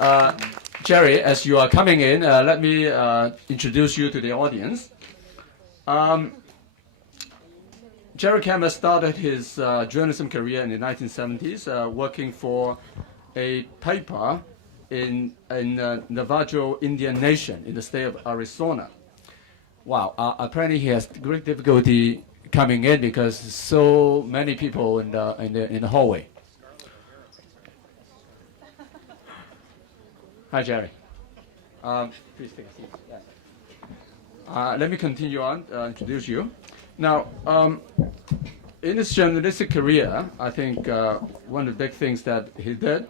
Uh, Jerry, as you are coming in, let me introduce you to the audience. Um, Jerry Kammer started his journalism career in the 1970s, working for a paper in Navajo Indian Nation in the state of Arizona. Wow, apparently he has great difficulty coming in because so many people in the hallway. Hi, Jerry. Please take a seat. Yeah. Let me continue on, introduce you. Now, in his journalistic career, I think one of the big things that he did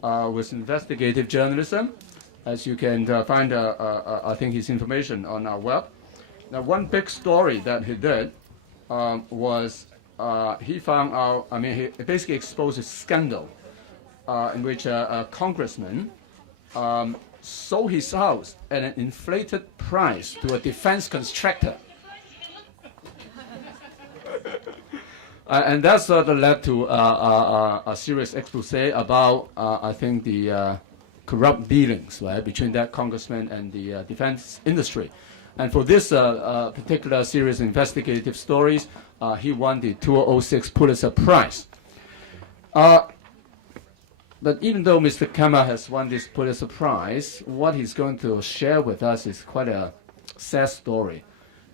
was investigative journalism. As you can find, I think, his information on our web. Now, one big story that he did was he found out, he basically exposed a scandal in which a congressman sold his house at an inflated price to a defense contractor. And that sort of led to a serious expose about, I think, the corrupt dealings, right, between that congressman and the defense industry. And for this particular series of investigative stories, he won the 2006 Pulitzer Prize. But even though Mr. Kammer has won this Pulitzer Prize, what he's going to share with us is quite a sad story.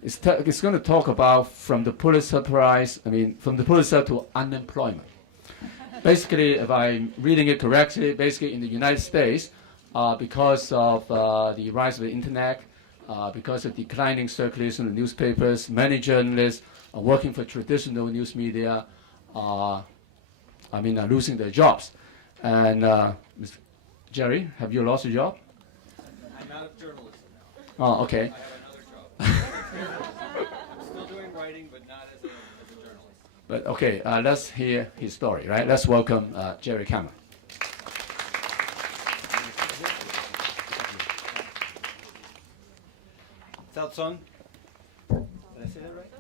It's going to talk about from the Pulitzer Prize, from the Pulitzer to unemployment. Basically, if I'm reading it correctly, basically in the United States, because of the rise of the internet, because of declining circulation of newspapers, many journalists are working for traditional news media are losing their jobs. And Mr. Jerry, have you lost your job? I'm out of journalism now. Oh, okay. I have another job. I'm still doing writing, but not as a journalist. But okay, let's hear his story, right? Let's welcome Jerry Kammer. Son? Did I say that right?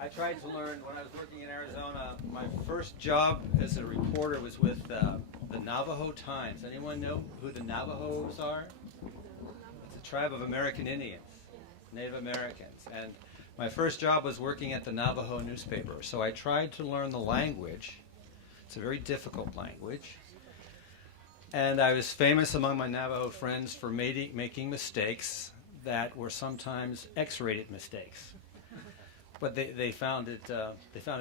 I tried to learn when I was working in Arizona. My first job as a reporter was with the Navajo Times. Anyone know who the Navajos are? It's a tribe of American Indians, Native Americans. And my first job was working at the Navajo newspaper. So I tried to learn the language. It's a very difficult language. And I was famous among my Navajo friends for making mistakes that were sometimes X-rated mistakes. But they found it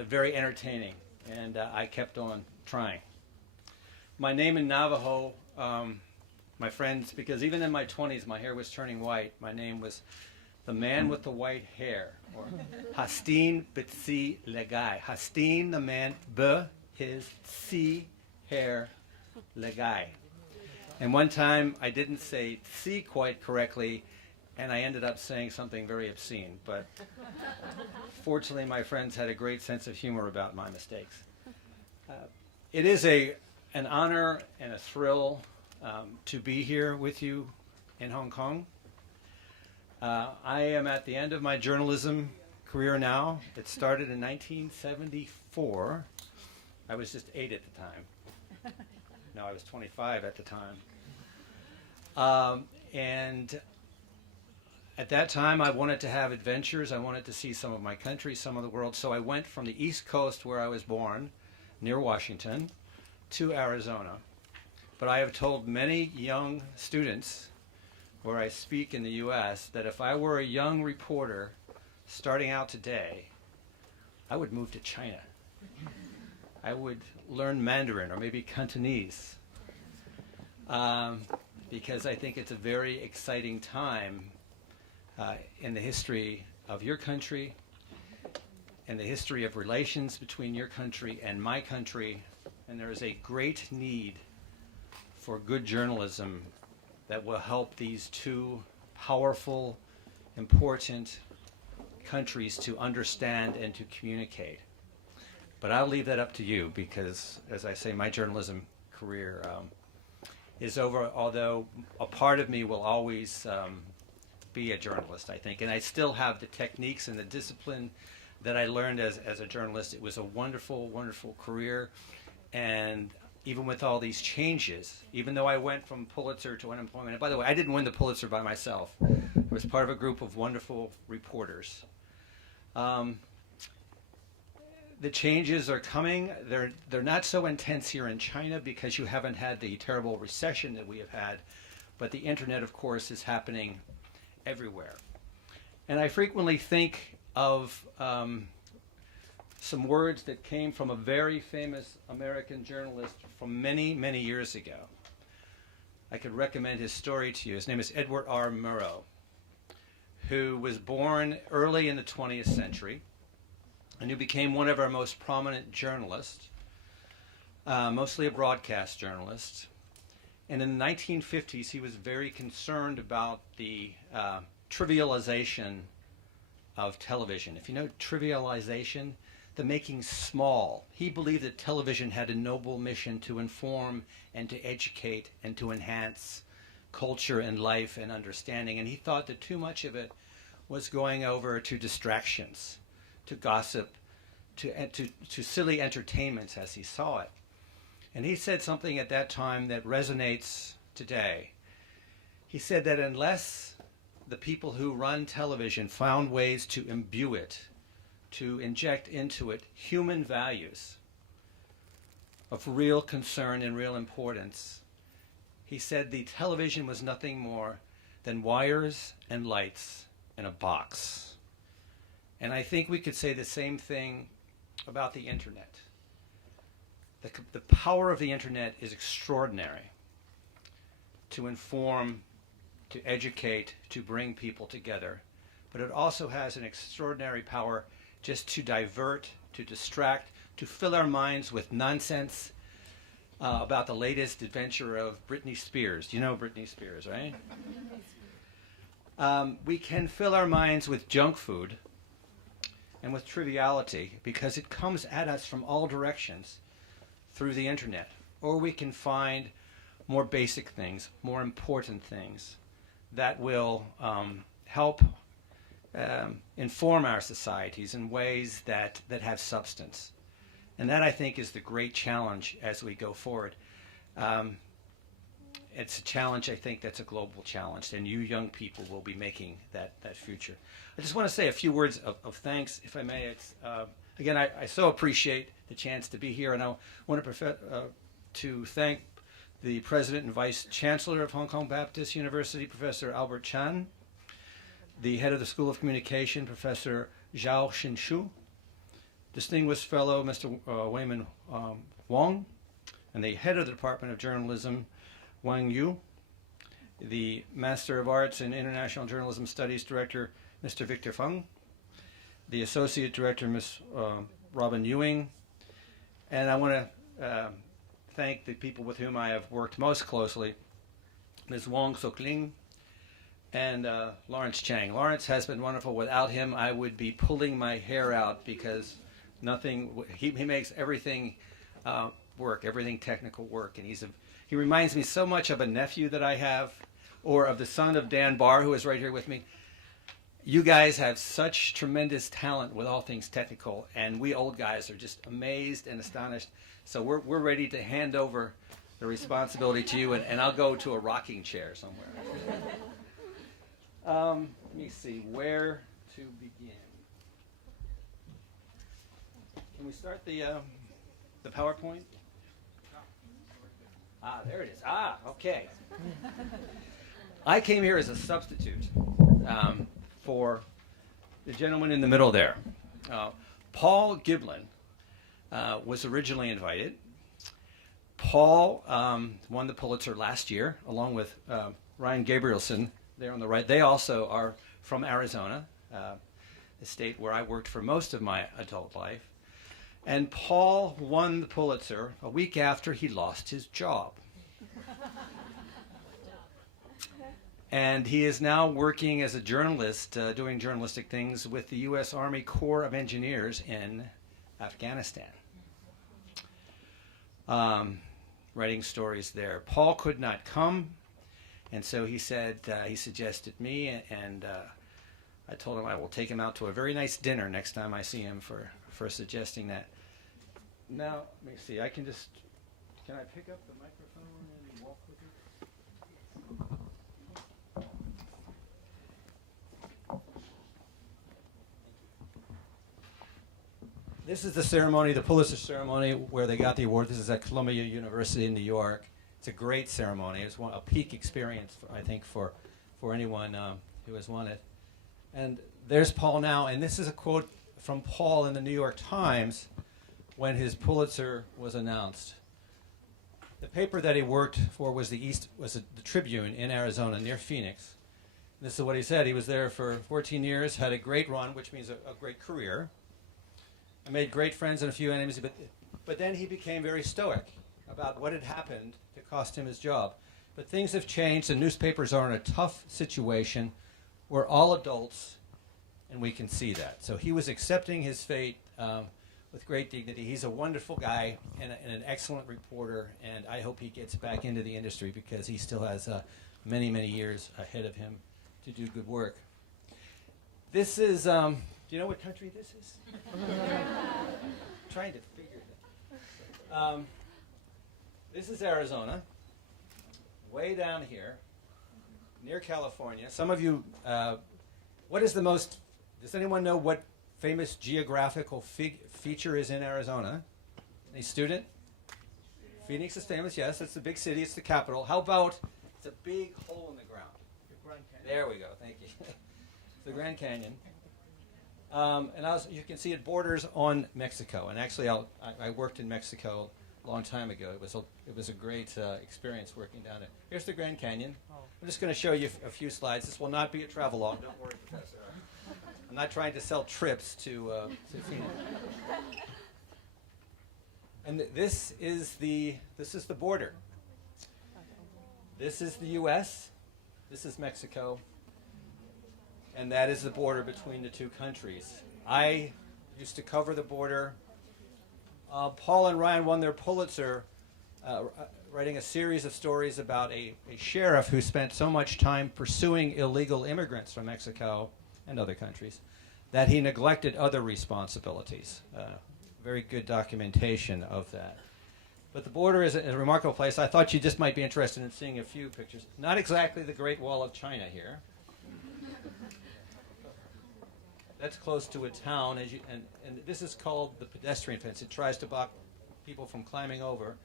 very entertaining, and I kept on trying. My name in Navajo, my friends, because even in my 20s my hair was turning white, my name was the man with the white hair, or Hastin Bitsi Legai. Hastin, the man, his si hair Legai. And one time I didn't say "si" quite correctly, and I ended up saying something very obscene. But fortunately, my friends had a great sense of humor about my mistakes. It is an honor and a thrill to be here with you in Hong Kong. I am at the end of my journalism career now. It started in 1974. I was just 8 at the time. No, I was 25 at the time. And at that time, I wanted to have adventures. I wanted to see some of my country, some of the world. So I went from the East Coast, where I was born, near Washington, to Arizona. But I have told many young students, where I speak in the U.S., that if I were a young reporter starting out today, I would move to China. I would learn Mandarin or maybe Cantonese, because I think it's a very exciting time in the history of your country, in the history of relations between your country and my country, and there is a great need for good journalism that will help these two powerful, important countries to understand and to communicate. But I'll leave that up to you because, as I say, my journalism career is over, although a part of me will always be a journalist, I think. And I still have the techniques and the discipline that I learned as a journalist. It was a wonderful, wonderful career. And even with all these changes, even though I went from Pulitzer to unemployment, and by the way, I didn't win the Pulitzer by myself. I was part of a group of wonderful reporters. The changes are coming. They're not so intense here in China because you haven't had the terrible recession that we have had, but the internet, of course, is happening everywhere. And I frequently think of some words that came from a very famous American journalist from many, many years ago. I could recommend his story to you. His name is Edward R. Murrow, who was born early in the 20th century and who became one of our most prominent journalists, mostly a broadcast journalist. And in the 1950s, he was very concerned about the trivialization of television. If you know trivialization, the making small. He believed that television had a noble mission to inform and to educate and to enhance culture and life and understanding. And he thought that too much of it was going over to distractions, to gossip, to silly entertainments as he saw it. And he said something at that time that resonates today. He said that unless the people who run television found ways to imbue it, to inject into it human values of real concern and real importance, he said the television was nothing more than wires and lights in a box. And I think we could say the same thing about the internet. The power of the internet is extraordinary to inform, to educate, to bring people together. But it also has an extraordinary power just to divert, to distract, to fill our minds with nonsense about the latest adventure of Britney Spears. You know Britney Spears, right? We can fill our minds with junk food and with triviality because it comes at us from all directions through the internet. Or we can find more basic things, more important things that will help inform our societies in ways that have substance. And that, I think, is the great challenge as we go forward. It's a challenge, I think, that's a global challenge, and you young people will be making that future. I just want to say a few words of thanks, if I may. It's, again, I so appreciate the chance to be here, and I want to thank the President and Vice Chancellor of Hong Kong Baptist University, Professor Albert Chan, the head of the School of Communication, Professor Zhao Xinshu, distinguished fellow Mr. Wayman Wong, and the head of the Department of Journalism, Wang Yu, the Master of Arts in International Journalism Studies Director, Mr. Victor Feng, the Associate Director, Ms. Robin Ewing, and I want to thank the people with whom I have worked most closely, Ms. Wong Sok-ling and Lawrence Chang. Lawrence has been wonderful. Without him, I would be pulling my hair out because he makes everything work, everything technical work, and he reminds me so much of a nephew that I have, or of the son of Dan Barr, who is right here with me. You guys have such tremendous talent with all things technical, and we old guys are just amazed and astonished. So we're ready to hand over the responsibility to you, and I'll go to a rocking chair somewhere. Let me see where to begin. Can we start the PowerPoint? There it is. Okay. I came here as a substitute for the gentleman in the middle there. Paul Giblin was originally invited. Paul won the Pulitzer last year, along with Ryan Gabrielson there on the right. They also are from Arizona, the state where I worked for most of my adult life. And Paul won the Pulitzer a week after he lost his job. And he is now working as a journalist, doing journalistic things with the U.S. Army Corps of Engineers in Afghanistan, writing stories there. Paul could not come, and so he said he suggested me, and I told him I will take him out to a very nice dinner next time I see him for suggesting that. Now, let me see. Can I pick up the microphone and walk with it? This is the ceremony, the Pulitzer ceremony, where they got the award. This is at Columbia University in New York. It's a great ceremony. It's a peak experience, I think, for anyone who has won it. And there's Paul now, and this is a quote from Paul in the New York Times when his Pulitzer was announced. The paper that he worked for was the Tribune in Arizona, near Phoenix. This is what he said. He was there for 14 years, had a great run, which means a great career. I made great friends and a few enemies, but then he became very stoic about what had happened to cost him his job. But things have changed, and newspapers are in a tough situation. We're all adults, and we can see that. So he was accepting his fate with great dignity. He's a wonderful guy and an excellent reporter, and I hope he gets back into the industry because he still has many, many years ahead of him to do good work. This is, do you know what country this is? Trying to figure it out. This is Arizona, way down here, near California. Some of you, does anyone know what famous geographical feature is in Arizona? Any student? Phoenix is famous, yes. It's the big city. It's the capital. How about it's a big hole in the ground? The Grand Canyon. There we go. Thank you. The Grand Canyon. And you can see it borders on Mexico. And actually, I worked in Mexico a long time ago. It was a great experience working down there. Here's the Grand Canyon. I'm just going to show you a few slides. This will not be a travelogue. Don't worry, Professor. I'm not trying to sell trips to Phoenix. And this is the border. This is the U.S. This is Mexico. And that is the border between the two countries. I used to cover the border. Paul and Ryan won their Pulitzer writing a series of stories about a sheriff who spent so much time pursuing illegal immigrants from Mexico and other countries that he neglected other responsibilities. Very good documentation of that. But the border is a remarkable place. I thought you just might be interested in seeing a few pictures. Not exactly the Great Wall of China here. That's close to a town, and this is called the pedestrian fence. It tries to block people from climbing over.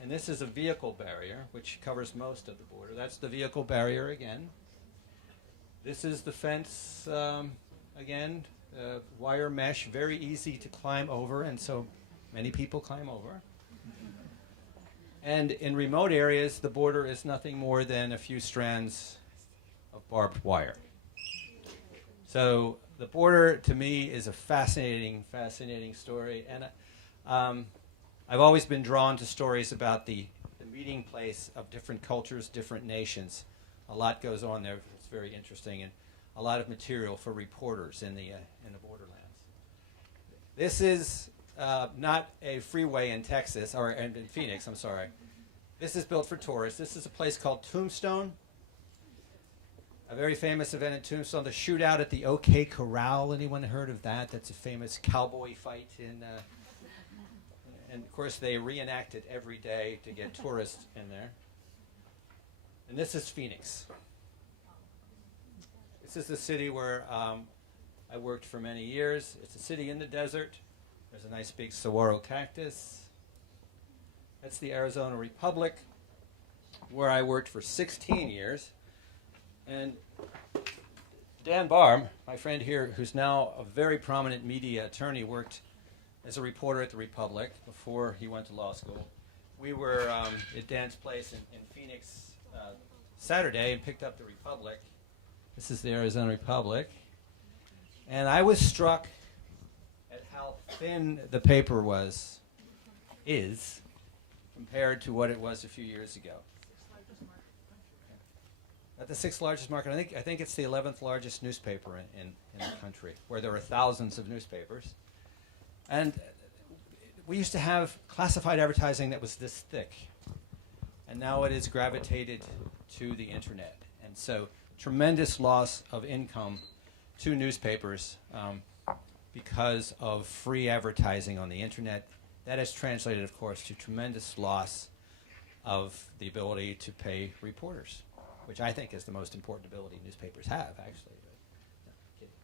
And this is a vehicle barrier, which covers most of the border. That's the vehicle barrier again. This is the fence again, wire mesh, very easy to climb over, and so many people climb over. And in remote areas, the border is nothing more than a few strands of barbed wire. So the border, to me, is a fascinating, fascinating story. And I've always been drawn to stories about the meeting place of different cultures, different nations. A lot goes on there. It's very interesting, and a lot of material for reporters in the borderlands. This is not a freeway in Texas, or in Phoenix, I'm sorry. This is built for tourists. This is a place called Tombstone. A very famous event in Tombstone, the shootout at the OK Corral. Anyone heard of that? That's a famous cowboy fight and of course they reenact it every day to get tourists in there. And this is Phoenix. This is the city where I worked for many years. It's a city in the desert. There's a nice big saguaro cactus. That's the Arizona Republic, where I worked for 16 years. And Dan Barr, my friend here, who's now a very prominent media attorney, worked as a reporter at the Republic before he went to law school. We were at Dan's place in Phoenix Saturday and picked up the Republic. This is the Arizona Republic. And I was struck at how thin the paper is compared to what it was a few years ago. At the sixth largest market, I think it's the 11th largest newspaper in the country, where there are thousands of newspapers. And we used to have classified advertising that was this thick, and now it is gravitated to the internet. And so tremendous loss of income two newspapers because of free advertising on the internet. That has translated, of course, to tremendous loss of the ability to pay reporters, which I think is the most important ability newspapers have, actually. But, no, kidding.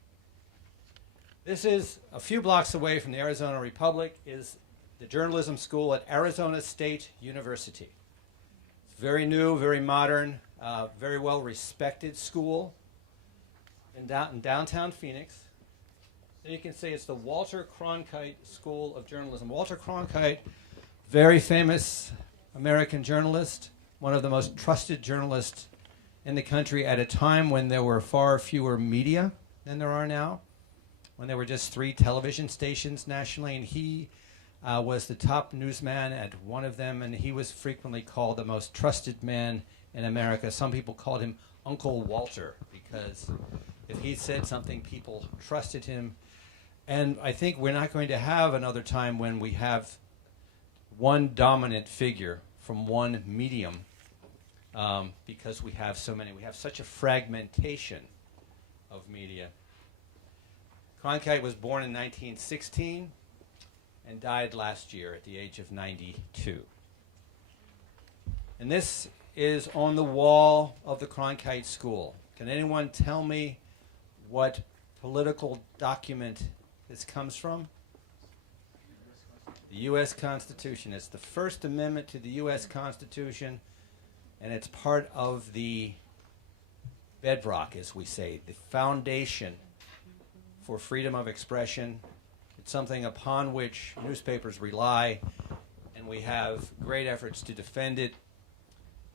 This is a few blocks away from the Arizona Republic, is the journalism school at Arizona State University. It's very new, very modern, very well respected school in downtown Phoenix. So you can say it's the Walter Cronkite School of Journalism. Walter Cronkite, very famous American journalist, one of the most trusted journalists in the country at a time when there were far fewer media than there are now, when there were just 3 television stations nationally, and he was the top newsman at one of them, and he was frequently called the most trusted man in America. Some people called him Uncle Walter, because if he said something, people trusted him. And I think we're not going to have another time when we have one dominant figure from one medium, because we have so many. We have such a fragmentation of media. Cronkite was born in 1916 and died last year at the age of 92. And this is on the wall of the Cronkite School. Can anyone tell me what political document this comes from? The U.S. Constitution. It's the First Amendment to the U.S. Constitution, and it's part of the bedrock, as we say, the foundation for freedom of expression. It's something upon which newspapers rely, and we have great efforts to defend it.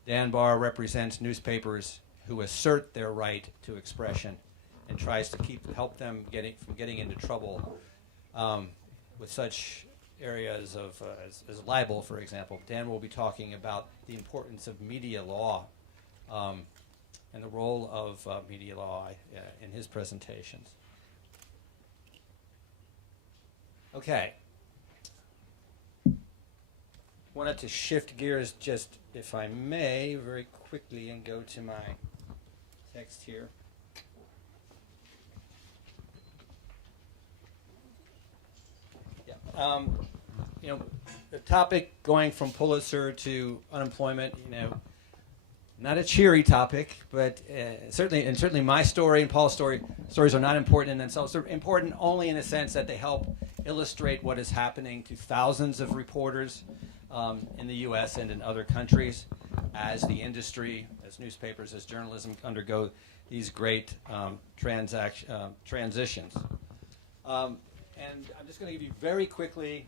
Dan Barr represents newspapers who assert their right to expression and tries to help them from getting into trouble with such areas of as libel, for example. Dan will be talking about the importance of media law and the role of media law in his presentations. Okay. Wanted to shift gears just, if I may, very quickly and go to my text here. Yeah. The topic going from Pulitzer to unemployment, not a cheery topic, but certainly my story and Paul's stories are not important in themselves. They're important only in the sense that they help illustrate what is happening to thousands of reporters in the U.S. and in other countries as the industry, as newspapers, as journalism undergo these great transitions. And I'm just going to give you very quickly,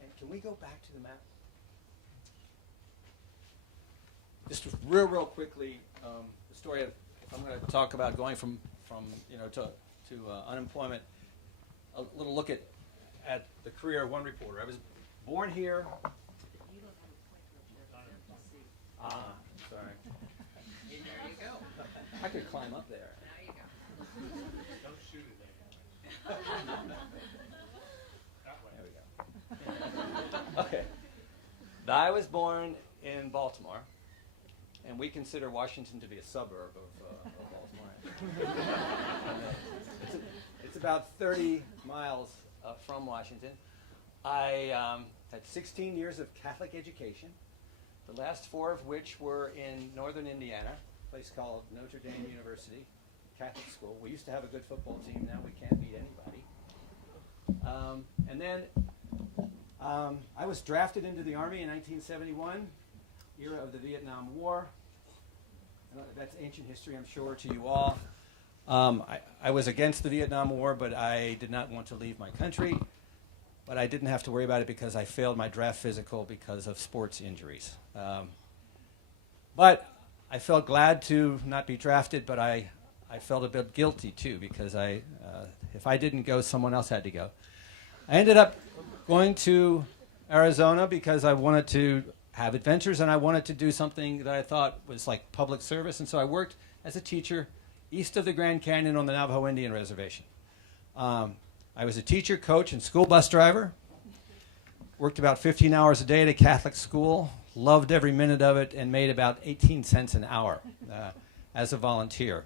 and can we go back to the map? Just real quickly, the story of, I'm going to talk about going from to unemployment. A little look at the career of one reporter. I was born here. Sorry. There you go. I could climb up there. There you go. Don't shoot it anymore. That way. There we go. Okay. I was born in Baltimore, and we consider Washington to be a suburb of Baltimore. It's about 30 miles from Washington. I had 16 years of Catholic education, the last 4 of which were in northern Indiana, a place called Notre Dame University, Catholic school. We used to have a good football team. Now we can't beat anybody. And then I was drafted into the Army in 1971, era of the Vietnam War. That's ancient history, I'm sure, to you all. I was against the Vietnam War, but I did not want to leave my country. But I didn't have to worry about it because I failed my draft physical because of sports injuries. But I felt glad to not be drafted, but I felt a bit guilty, too, because if I didn't go, someone else had to go. I ended up going to Arizona because I wanted to have adventures, and I wanted to do something that I thought was like public service. And so I worked as a teacher east of the Grand Canyon on the Navajo Indian Reservation. I was a teacher, coach, and school bus driver. Worked about 15 hours a day at a Catholic school. Loved every minute of it and made about 18 cents an hour as a volunteer.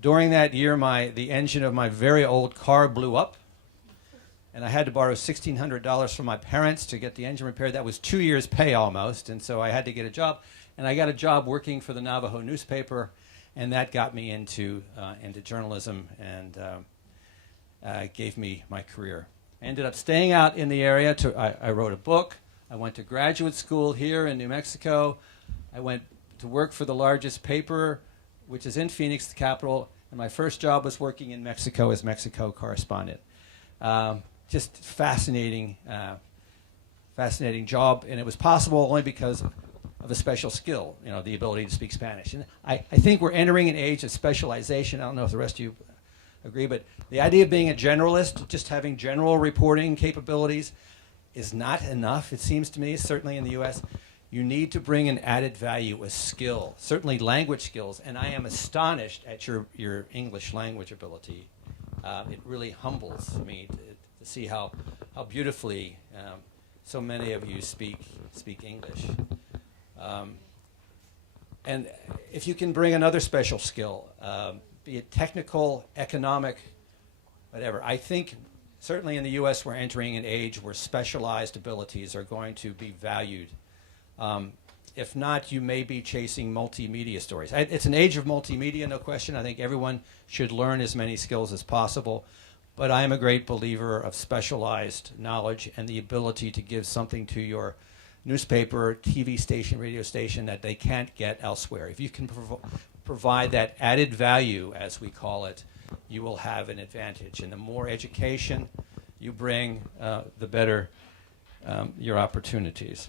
During that year, the engine of my very old car blew up, and I had to borrow $1,600 from my parents to get the engine repaired. That was 2 years' pay almost, and so I had to get a job. And I got a job working for the Navajo newspaper, and that got me into journalism and gave me my career. I ended up staying out in the area. I wrote a book. I went to graduate school here in New Mexico. I went to work for the largest paper, which is in Phoenix, the capital, and my first job was working in Mexico as Mexico correspondent. Just fascinating job, and it was possible only because of a special skill, the ability to speak Spanish. And I think we're entering an age of specialization. I don't know if the rest of you agree, but the idea of being a generalist, just having general reporting capabilities, is not enough, it seems to me, certainly in the U.S. You need to bring an added value, a skill, certainly language skills, and I am astonished at your English language ability. It really humbles me to see how beautifully so many of you speak English. And if you can bring another special skill, be it technical, economic, whatever, I think certainly in the U.S. we're entering an age where specialized abilities are going to be valued. If not, you may be chasing multimedia stories. It's an age of multimedia, no question. I think everyone should learn as many skills as possible. But I am a great believer of specialized knowledge and the ability to give something to your newspaper, TV station, radio station that they can't get elsewhere. If you can provide that added value, as we call it, you will have an advantage. And the more education you bring, the better your opportunities.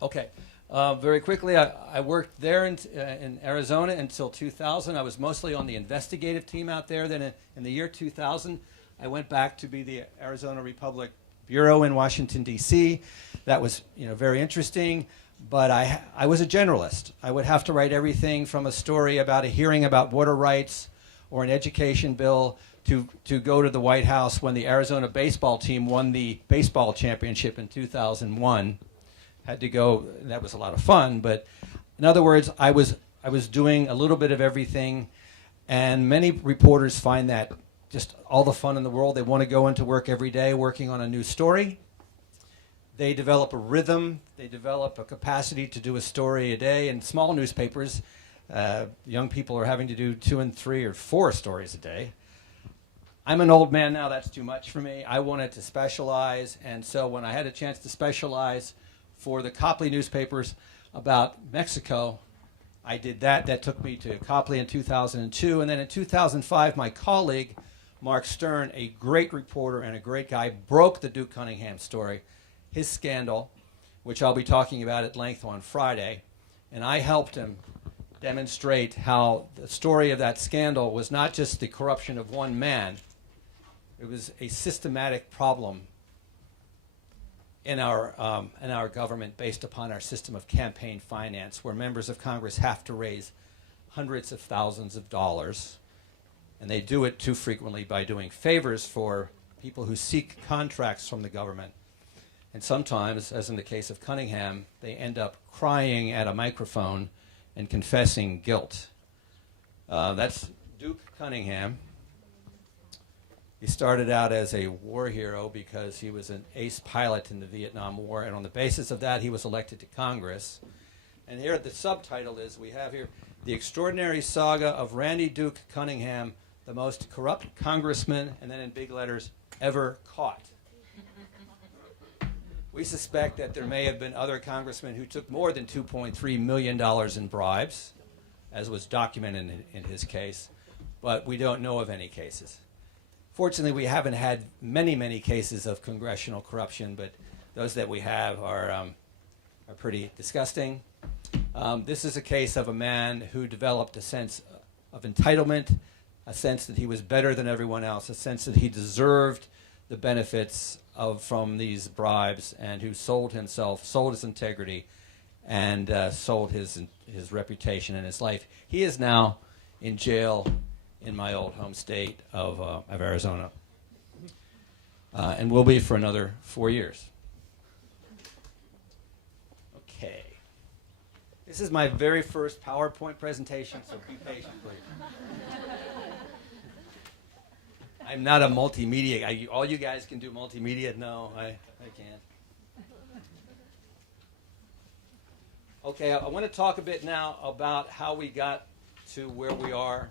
Okay, very quickly, I worked there in Arizona until 2000. I was mostly on the investigative team out there. Then in the year 2000, I went back to be the Arizona Republic Bureau in Washington, D.C. That was very interesting, but I was a generalist. I would have to write everything from a story about a hearing about water rights or an education bill to go to the White House when the Arizona baseball team won the baseball championship in 2001. Had to go, and that was a lot of fun, but in other words, I was doing a little bit of everything, and many reporters find that just all the fun in the world. They want to go into work every day working on a new story. They develop a rhythm. They develop a capacity to do a story a day. In small newspapers, young people are having to do 2 and 3 or 4 stories a day. I'm an old man now. That's too much for me. I wanted to specialize, and so when I had a chance to specialize for the Copley newspapers about Mexico, I did that. That took me to Copley in 2002. And then in 2005, my colleague, Mark Stern, a great reporter and a great guy, broke the Duke Cunningham story, his scandal, which I'll be talking about at length on Friday. And I helped him demonstrate how the story of that scandal was not just the corruption of one man. It was a systematic problem in our government based upon our system of campaign finance, where members of Congress have to raise hundreds of thousands of dollars, and they do it too frequently by doing favors for people who seek contracts from the government. And sometimes, as in the case of Cunningham, they end up crying at a microphone and confessing guilt. That's Duke Cunningham. He started out as a war hero because he was an ace pilot in the Vietnam War, and on the basis of that, he was elected to Congress. And here the subtitle is, we have here, The Extraordinary Saga of Randy Duke Cunningham, the most corrupt congressman, and then in big letters, ever caught. We suspect that there may have been other congressmen who took more than $2.3 million in bribes, as was documented in his case, but we don't know of any cases. Fortunately, we haven't had many cases of congressional corruption, but those that we have are pretty disgusting. This is a case of a man who developed a sense of entitlement, a sense that he was better than everyone else, a sense that he deserved the benefits from these bribes, and who sold himself, sold his integrity, and sold his reputation and his life. He is now in jail in my old home state of Arizona, and will be for another 4 years. Okay. This is my very first PowerPoint presentation, so be patient, please. I'm not a multimedia. All you guys can do multimedia? No, I can't. Okay, I want to talk a bit now about how we got to where we are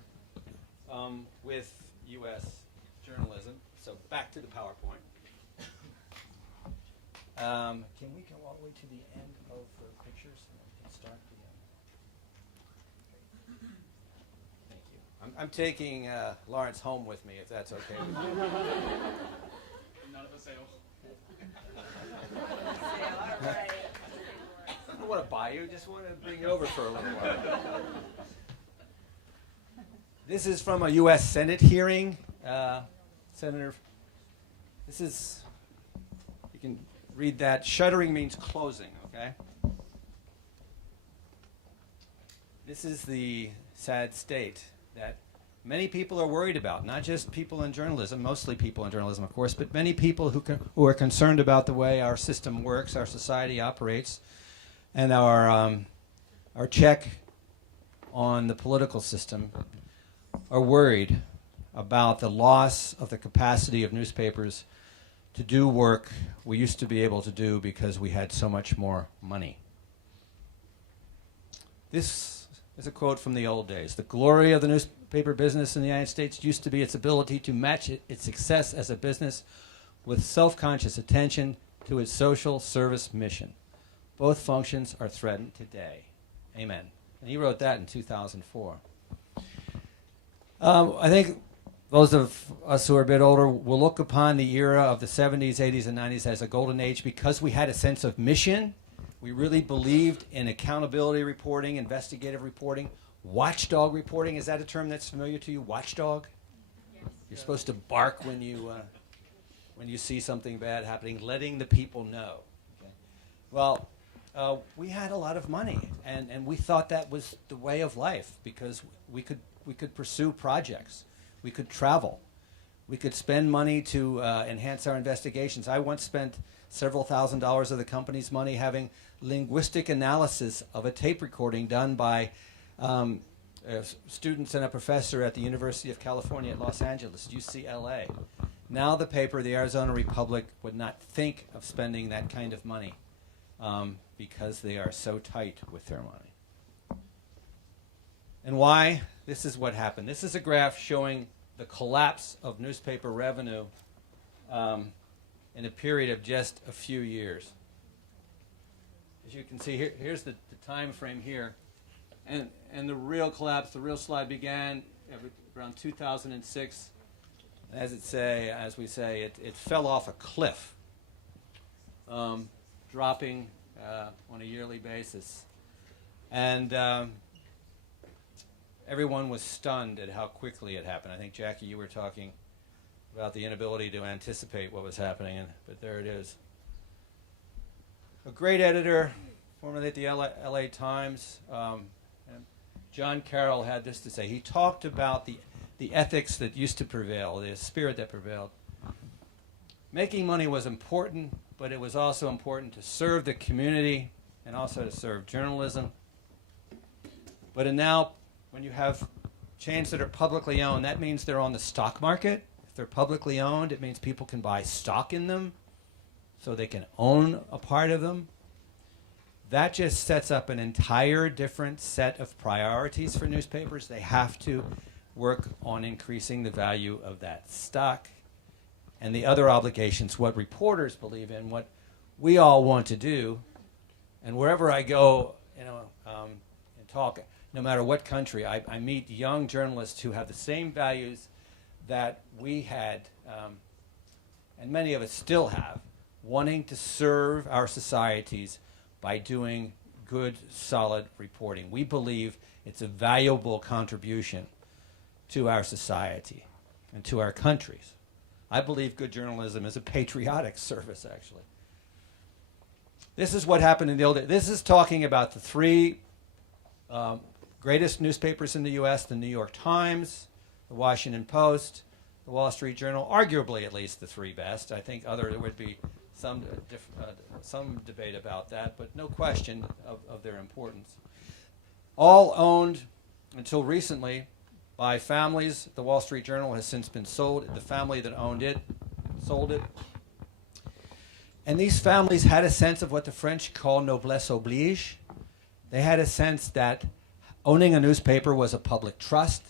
with U.S. journalism. So back to the PowerPoint. Can we go all the way to the end of the pictures and start the end? Thank you. I'm taking Lawrence home with me, if that's okay with you. None of us able. I don't want to buy you, just want to bring you over for a little while. This is from a U.S. Senate hearing. Senator, this is, you can read that. Shuttering means closing, okay? This is the sad state that many people are worried about, not just people in journalism, mostly people in journalism, of course, but many people who are concerned about the way our system works, our society operates, and our check on the political system are worried about the loss of the capacity of newspapers to do work we used to be able to do because we had so much more money. This is a quote from the old days. The glory of the newspaper business in the United States used to be its ability to match its success as a business with self-conscious attention to its social service mission. Both functions are threatened today. Amen. And he wrote that in 2004. I think those of us who are a bit older will look upon the era of the 70s, 80s, and 90s as a golden age because we had a sense of mission. We really believed in accountability reporting, investigative reporting, watchdog reporting. Is that a term that's familiar to you? Watchdog? Yes. You're supposed to bark when you see something bad happening, letting the people know. Okay. Well, we had a lot of money, and we thought that was the way of life because we could pursue projects. We could travel. We could spend money to enhance our investigations. I once spent several $1,000s of the company's money having linguistic analysis of a tape recording done by students and a professor at the University of California at Los Angeles, UCLA. Now the paper, the Arizona Republic, would not think of spending that kind of money because they are so tight with their money. And why? This is what happened. This is a graph showing the collapse of newspaper revenue in a period of just a few years. As you can see, here's the time frame here. And the real collapse, the real slide began around 2006. As we say, it fell off a cliff, dropping on a yearly basis. And everyone was stunned at how quickly it happened. I think, Jackie, you were talking about the inability to anticipate what was happening, but there it is. A great editor, formerly at the LA Times, John Carroll had this to say. He talked about the ethics that used to prevail, the spirit that prevailed. Making money was important, but it was also important to serve the community and also to serve journalism. But now, when you have chains that are publicly owned, that means they're on the stock market. If they're publicly owned, it means people can buy stock in them, so they can own a part of them. That just sets up an entire different set of priorities for newspapers. They have to work on increasing the value of that stock and the other obligations, what reporters believe in, what we all want to do. And wherever I go, and talk, no matter what country, I meet young journalists who have the same values that we had, and many of us still have, wanting to serve our societies by doing good, solid reporting. We believe it's a valuable contribution to our society and to our countries. I believe good journalism is a patriotic service, actually. This is what happened in the old days. This is talking about the three greatest newspapers in the U.S., the New York Times, the Washington Post, the Wall Street Journal, arguably at least the three best. I think there would be some debate about that, but no question of their importance. All owned until recently by families. The Wall Street Journal has since been sold. The family that owned it sold it. And these families had a sense of what the French call noblesse oblige. They had a sense that owning a newspaper was a public trust,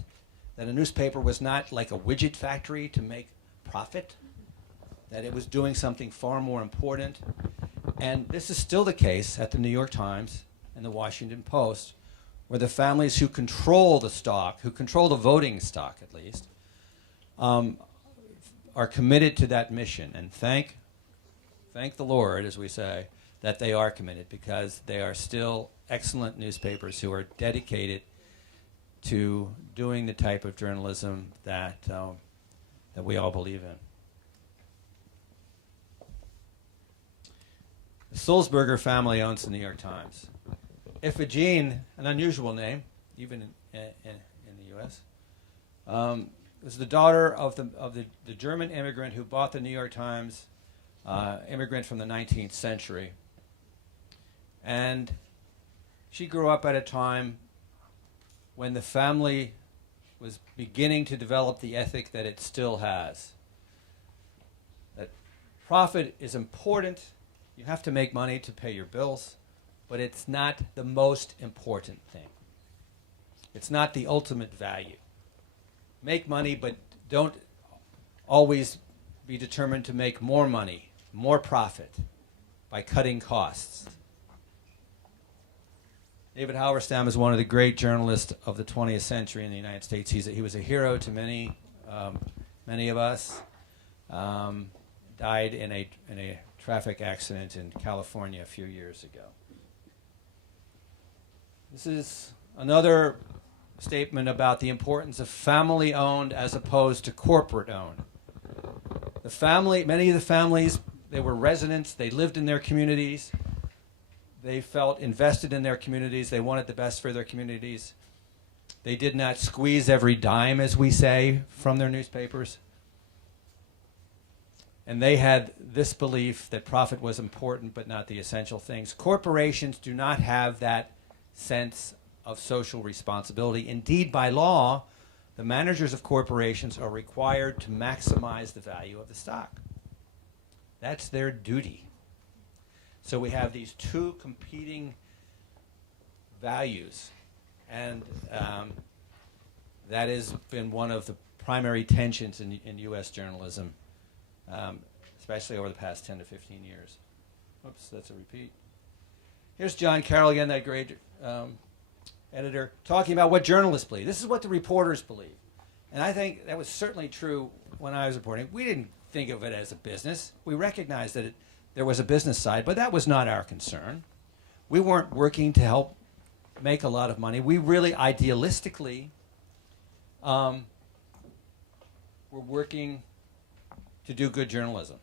that a newspaper was not like a widget factory to make profit, that it was doing something far more important. And this is still the case at the New York Times and the Washington Post, where the families who control the stock, who control the voting stock at least, are committed to that mission. And thank the Lord, as we say, that they are committed, because they are still excellent newspapers who are dedicated to doing the type of journalism that we all believe in. The Sulzberger family owns the New York Times. Iphigene, an unusual name, even in the U.S., was the daughter of the German immigrant who bought the New York Times, immigrant from the 19th century. And she grew up at a time when the family was beginning to develop the ethic that it still has. That profit is important. You have to make money to pay your bills, but it's not the most important thing. It's not the ultimate value. Make money, but don't always be determined to make more money, more profit by cutting costs. David Halberstam is one of the great journalists of the 20th century in the United States. He was a hero to many of us. Died in a traffic accident in California a few years ago. This is another statement about the importance of family-owned as opposed to corporate-owned. Many of the families, they were residents, they lived in their communities, they felt invested in their communities, they wanted the best for their communities. They did not squeeze every dime, as we say, from their newspapers. And they had this belief that profit was important but not the essential things. Corporations do not have that sense of social responsibility. Indeed, by law, the managers of corporations are required to maximize the value of the stock. That's their duty. So we have these two competing values, and that has been one of the primary tensions in U.S. journalism, especially over the past 10 to 15 years. Oops, that's a repeat. Here's John Carroll again, that great editor, talking about what journalists believe. This is what the reporters believe. And I think that was certainly true when I was reporting. We didn't think of it as a business. We recognized that there was a business side, but that was not our concern. We weren't working to help make a lot of money. We really idealistically were working to do good journalism.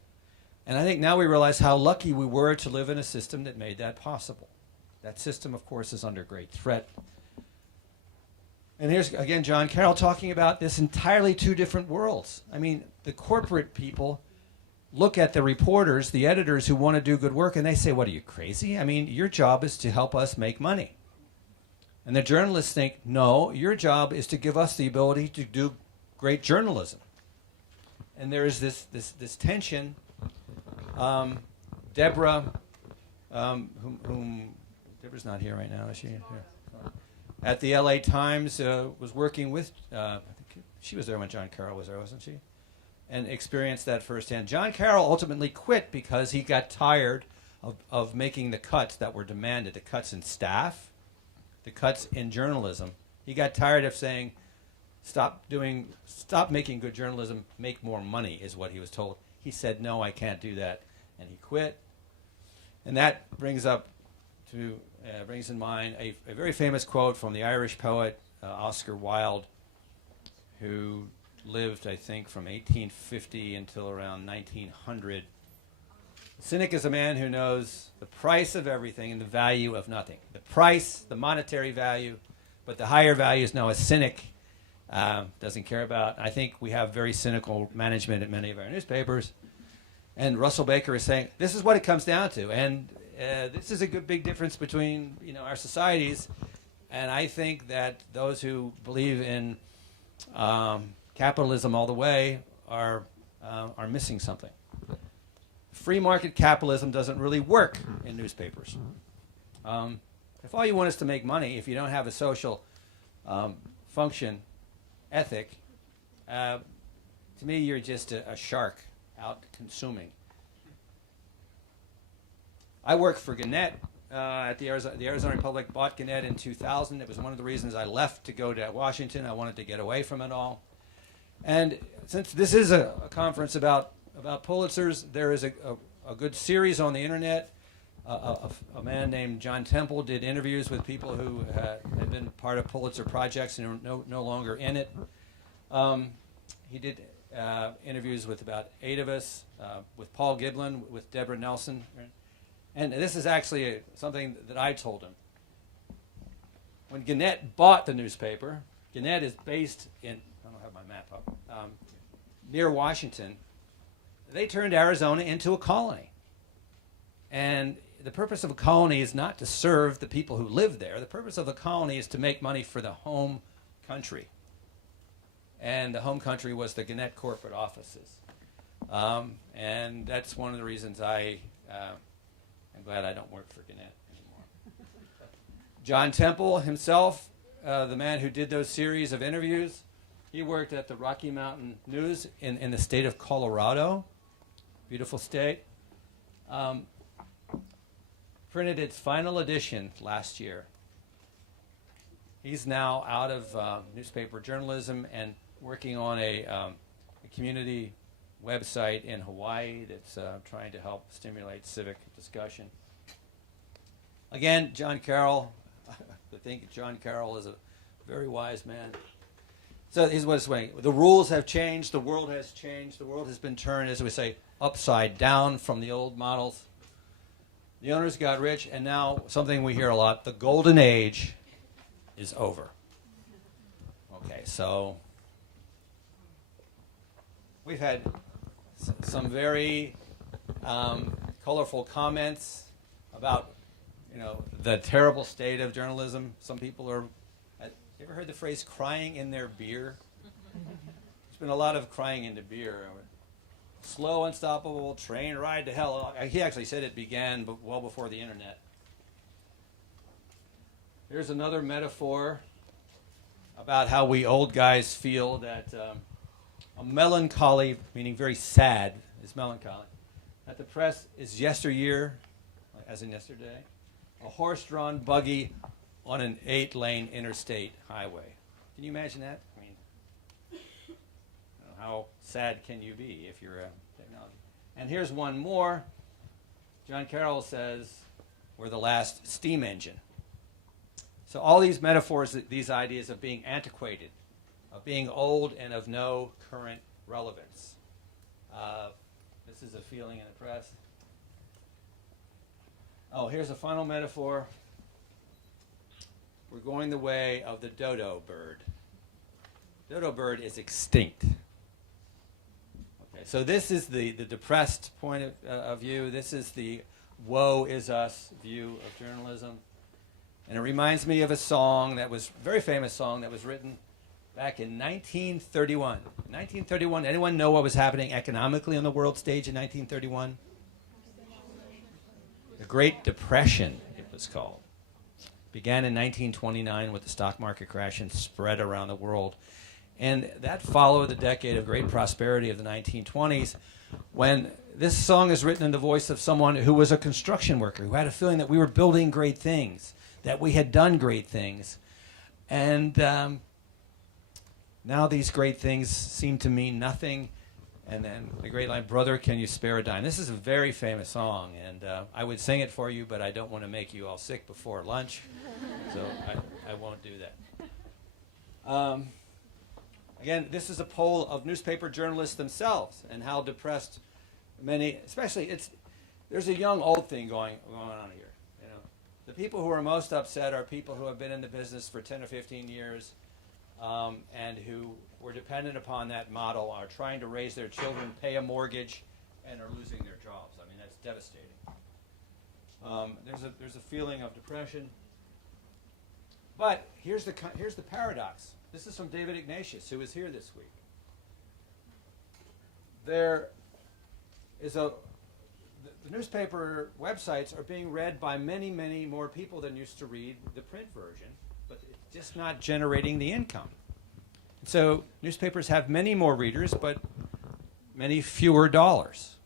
And I think now we realize how lucky we were to live in a system that made that possible. That system, of course, is under great threat. And here's, again, John Carroll talking about this entirely two different worlds. I mean, the corporate people look at the reporters, the editors who want to do good work, and they say, what, are you crazy? I mean, your job is to help us make money. And the journalists think, no, your job is to give us the ability to do great journalism. And there is this tension. Deborah, whom Deborah's not here right now, is she? Here. At the LA Times, was working with, I think she was there when John Carroll was there, wasn't she? And experienced that firsthand. John Carroll ultimately quit because he got tired of making the cuts that were demanded, the cuts in staff, the cuts in journalism. He got tired of saying, stop making good journalism, make more money, is what he was told. He said, no, I can't do that, and he quit. And that brings in mind a very famous quote from the Irish poet Oscar Wilde, who lived, I think, from 1850 until around 1900. A cynic is a man who knows the price of everything and the value of nothing. The price, the monetary value, but the higher value is now a cynic. Doesn't care about. I think we have very cynical management at many of our newspapers. And Russell Baker is saying, this is what it comes down to. And this is a good big difference between our societies. And I think that those who believe in capitalism all the way are missing something. Free market capitalism doesn't really work in newspapers. If all you want is to make money, if you don't have a social function ethic, to me you're just a shark out consuming. I worked for Gannett at the Arizona Republic, bought Gannett in 2000. It was one of the reasons I left to go to Washington. I wanted to get away from it all. And since this is a conference about Pulitzers, there is a good series on the internet. A man named John Temple did interviews with people who had been part of Pulitzer projects and are no longer in it. He did interviews with about 8 of us, with Paul Giblin, with Deborah Nelson. And this is actually something that I told him. When Gannett bought the newspaper, Gannett is based in, I don't have my map up, near Washington. They turned Arizona into a colony. And the purpose of a colony is not to serve the people who live there. The purpose of a colony is to make money for the home country. And the home country was the Gannett corporate offices. And that's one of the reasons I'm glad I don't work for Gannett anymore. John Temple himself, the man who did those series of interviews, he worked at the Rocky Mountain News in the state of Colorado. Beautiful state. Printed its final edition last year. He's now out of newspaper journalism and working on a community website in Hawaii that's trying to help stimulate civic discussion. Again, John Carroll. I think John Carroll is a very wise man. So here's what it's saying. The rules have changed. The world has changed. The world has been turned, as we say, upside down from the old models. The owners got rich, and now something we hear a lot, the golden age is over. Okay, so we've had some very colorful comments about, the terrible state of journalism. Some people are, you ever heard the phrase crying in their beer? There's been a lot of crying into beer. Slow, unstoppable train ride to hell. He actually said it began well before the internet. Here's another metaphor about how we old guys feel that a melancholy, meaning very sad, is melancholy. That the press is yesteryear, as in yesterday, a horse-drawn buggy on an 8-lane interstate highway. Can you imagine that? I mean, how sad can you be if you're a technology? And here's one more. John Carroll says, we're the last steam engine. So all these metaphors, these ideas of being antiquated, of being old and of no current relevance. This is a feeling in the press. Oh, here's a final metaphor. We're going the way of the dodo bird. Dodo bird is extinct. Okay, so this is the depressed point of view. This is the woe is us view of journalism. And it reminds me of a song that was, a very famous song that was written back in 1931. 1931, anyone know what was happening economically on the world stage in 1931? The Great Depression, it was called. Began in 1929 with the stock market crash and spread around the world. And that followed the decade of great prosperity of the 1920s, when this song is written in the voice of someone who was a construction worker, who had a feeling that we were building great things, that we had done great things. And now these great things seem to mean nothing. And then the great line, "Brother, can you spare a dime?" This is a very famous song, and I would sing it for you, but I don't want to make you all sick before lunch, so I won't do that. Again, this is a poll of newspaper journalists themselves and how depressed many, especially there's a young old thing going on here. The people who are most upset are people who have been in the business for 10 or 15 years and who were dependent upon that model, are trying to raise their children, pay a mortgage, and are losing their jobs. I mean, that's devastating. There's a feeling of depression. But here's the paradox. This is from David Ignatius, who was here this week. There is the newspaper websites are being read by many, many more people than used to read the print version, but it's just not generating the income. So newspapers have many more readers, but many fewer dollars.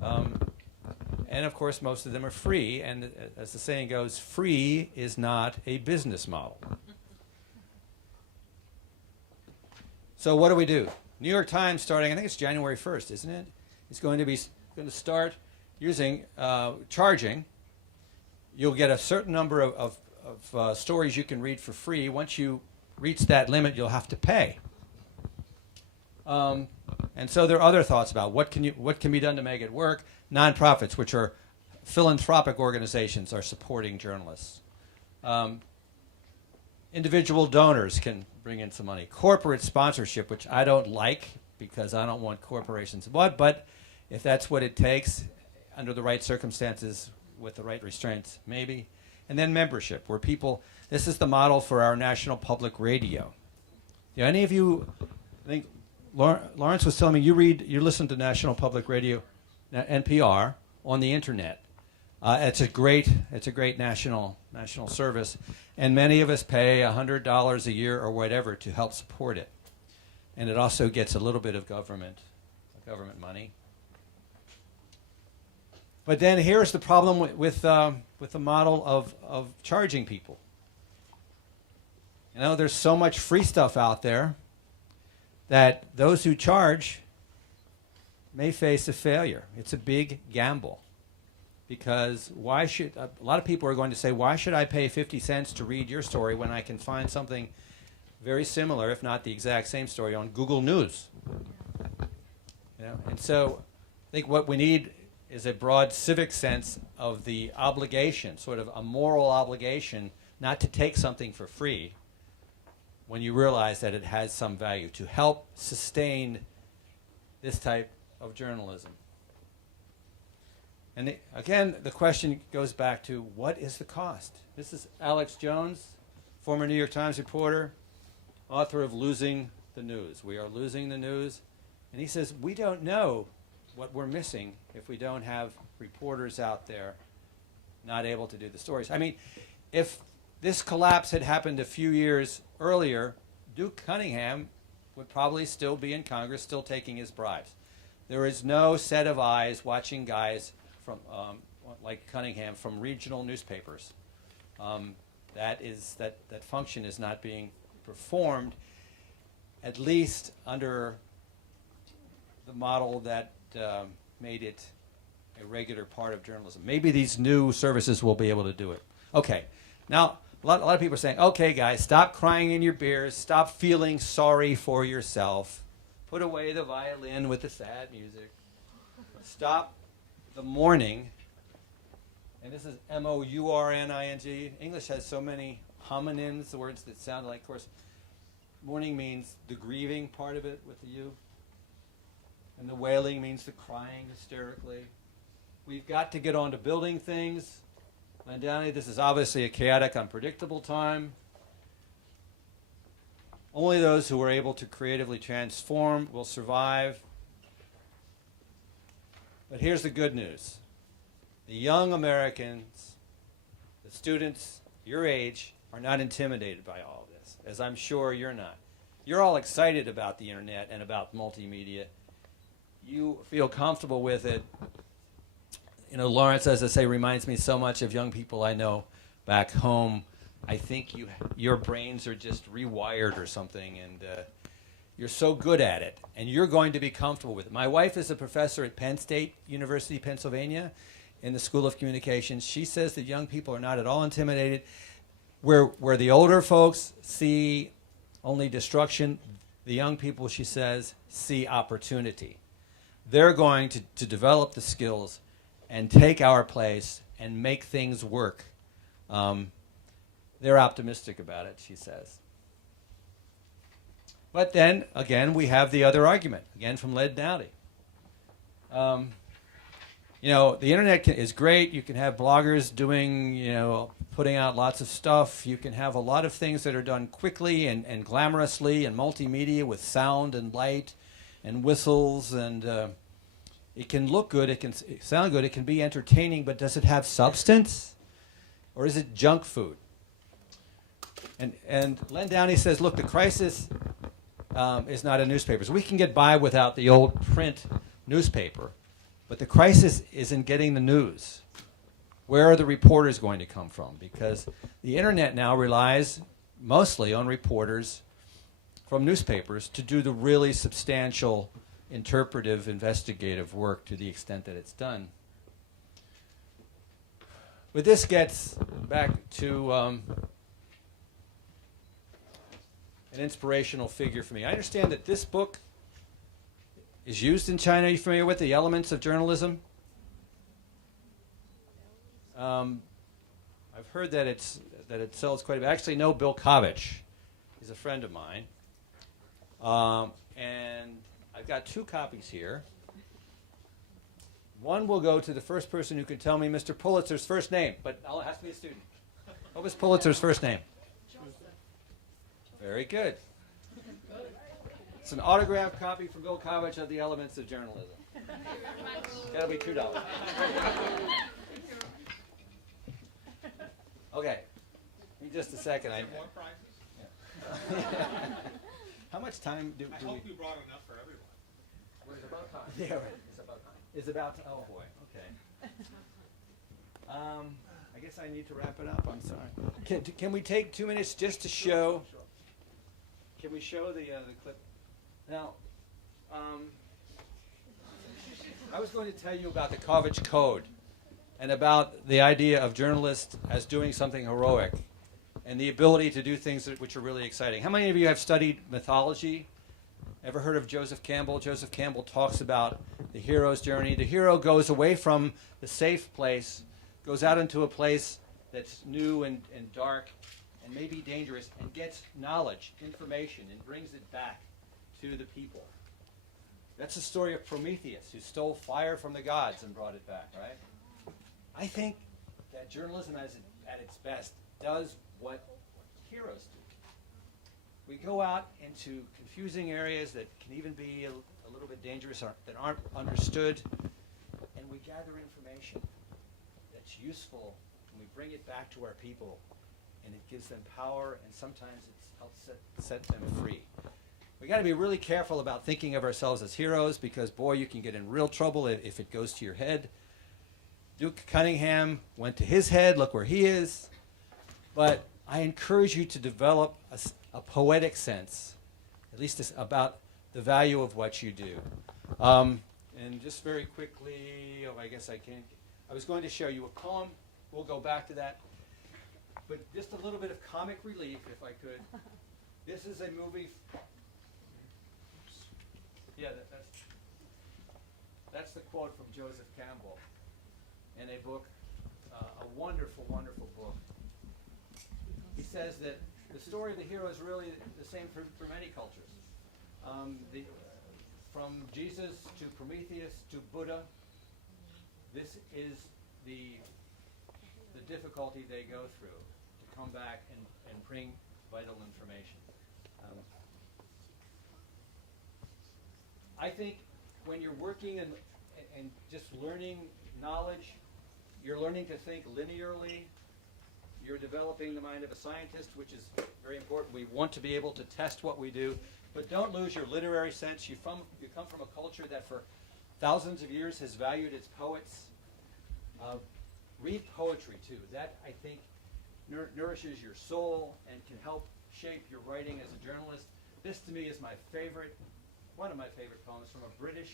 And of course, most of them are free, and as the saying goes, free is not a business model. So what do? New York Times, starting, I think it's January 1st, isn't it? It's going to start using charging. You'll get a certain number of stories you can read for free. Once you reach that limit, you'll have to pay. And so there are other thoughts about what can be done to make it work. Nonprofits, which are philanthropic organizations, are supporting journalists. Individual donors can bring in some money. Corporate sponsorship, which I don't like because I don't want corporations. But if that's what it takes, under the right circumstances, with the right restraints, maybe. And then membership, where people, this is the model for our national public radio. Any of you, I think Lawrence was telling me you listen to National Public Radio, NPR, on the internet. It's a great national service, and many of us pay $100 a year or whatever to help support it, and it also gets a little bit of government money. But then here's the problem with the model of charging people. There's so much free stuff out there that those who charge may face a failure. It's a big gamble. Because a lot of people are going to say, why should I pay 50 cents to read your story when I can find something very similar, if not the exact same story, on Google News? And so I think what we need is a broad civic sense of the obligation, sort of a moral obligation, not to take something for free when you realize that it has some value, to help sustain this type of journalism. And again, the question goes back to, what is the cost? This is Alex Jones, former New York Times reporter, author of Losing the News. We are losing the news. And he says, we don't know what we're missing if we don't have reporters out there not able to do the stories. I mean, if this collapse had happened a few years earlier, Duke Cunningham would probably still be in Congress, still taking his bribes. There is no set of eyes watching guys from like Cunningham from regional newspapers. That function is not being performed, at least under the model that made it a regular part of journalism. Maybe these new services will be able to do it. Okay, now a lot of people are saying, okay guys, stop crying in your beers, stop feeling sorry for yourself, put away the violin with the sad music, stop the mourning, and this is M-O-U-R-N-I-N-G. English has so many homonyms, the words that sound like, of course, mourning means the grieving part of it with the U, and the wailing means the crying hysterically. We've got to get on to building things. Landowni, this is obviously a chaotic, unpredictable time. Only those who are able to creatively transform will survive. But here's the good news. The young Americans, the students your age, are not intimidated by all of this, as I'm sure you're not. You're all excited about the internet and about multimedia. You feel comfortable with it. Lawrence, as I say, reminds me so much of young people I know back home. I think your brains are just rewired or something, and you're so good at it, and you're going to be comfortable with it. My wife is a professor at Penn State University, Pennsylvania, in the School of Communications. She says that young people are not at all intimidated. Where the older folks see only destruction, the young people, she says, see opportunity. They're going to develop the skills and take our place and make things work. They're optimistic about it, she says. But then, again, we have the other argument, again from Landowni. The internet is great. You can have bloggers doing, putting out lots of stuff. You can have a lot of things that are done quickly and glamorously and multimedia with sound and light and whistles, and it can look good, it can sound good, it can be entertaining, but does it have substance? Or is it junk food? And Len Downey says, look, the crisis is not in newspapers. We can get by without the old print newspaper, but the crisis is in getting the news. Where are the reporters going to come from? Because the internet now relies mostly on reporters from newspapers to do the really substantial interpretive, investigative work to the extent that it's done. But this gets back to an inspirational figure for me. I understand that this book is used in China. Are you familiar with The Elements of Journalism? I've heard that it sells quite a bit. I actually know Bill Kovich. He's a friend of mine. And I've got 2 copies here. One will go to the first person who can tell me Mr. Pulitzer's first name, but it has to be a student. What was Pulitzer's first name? Very good. It's an autographed copy from Bill Kovich of The Elements of Journalism. That'll be $2. Okay. In just a second. More prizes? Yeah. How much time do I we... hope you brought enough for everyone. Well, it's about time. Yeah, right. It's about time. It's about... Oh, boy. Okay. I guess I need to wrap it up. I'm sorry. Can we take 2 minutes just to show... Sure. Can we show the clip? Now, I was going to tell you about the Kovich Code and about the idea of journalists as doing something heroic and the ability to do things which are really exciting. How many of you have studied mythology? Ever heard of Joseph Campbell? Joseph Campbell talks about the hero's journey. The hero goes away from the safe place, goes out into a place that's new and dark and maybe dangerous, and gets knowledge, information, and brings it back to the people. That's the story of Prometheus, who stole fire from the gods and brought it back, right? I think that journalism at its best does what heroes do. We go out into confusing areas that can even be a little bit dangerous, or that aren't understood, and we gather information that's useful, and we bring it back to our people, and it gives them power, and sometimes it helps set them free. We got to be really careful about thinking of ourselves as heroes, because boy, you can get in real trouble if it goes to your head. Duke Cunningham went to his head. Look where he is. But I encourage you to develop a poetic sense, at least about the value of what you do. And just very quickly, I guess I can't. I was going to show you a poem. We'll go back to that. But just a little bit of comic relief, if I could. This is a movie. Yeah, that's the quote from Joseph Campbell in a book, a wonderful, wonderful book. He says that the story of the hero is really the same for many cultures. From Jesus to Prometheus to Buddha, this is the difficulty they go through to come back and bring vital information. I think when you're working and just learning knowledge, you're learning to think linearly. You're developing the mind of a scientist, which is very important. We want to be able to test what we do, but don't lose your literary sense. You come from a culture that for thousands of years has valued its poets. Read poetry too. That, I think, nourishes your soul and can help shape your writing as a journalist. This to me is my favorite, one of my favorite poems from a British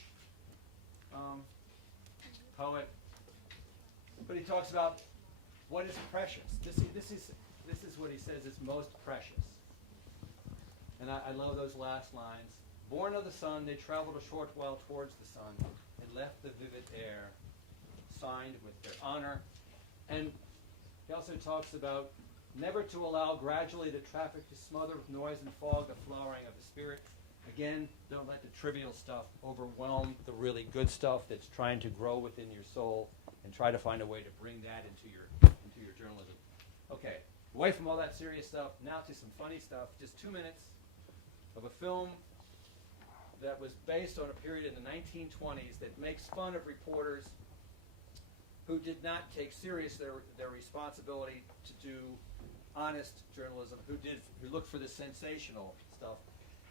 poet. But he talks about what is precious. This is what he says is most precious. And I love those last lines. Born of the sun, they traveled a short while towards the sun and left the vivid air, signed with their honor. And he also talks about never to allow gradually the traffic to smother with noise and fog the flowering of the spirit. Again, don't let the trivial stuff overwhelm the really good stuff that's trying to grow within your soul, and try to find a way to bring that into your journalism. Okay, away from all that serious stuff, now to some funny stuff. Just 2 minutes of a film that was based on a period in the 1920s that makes fun of reporters who did not take serious their responsibility to do honest journalism, who looked for the sensational stuff.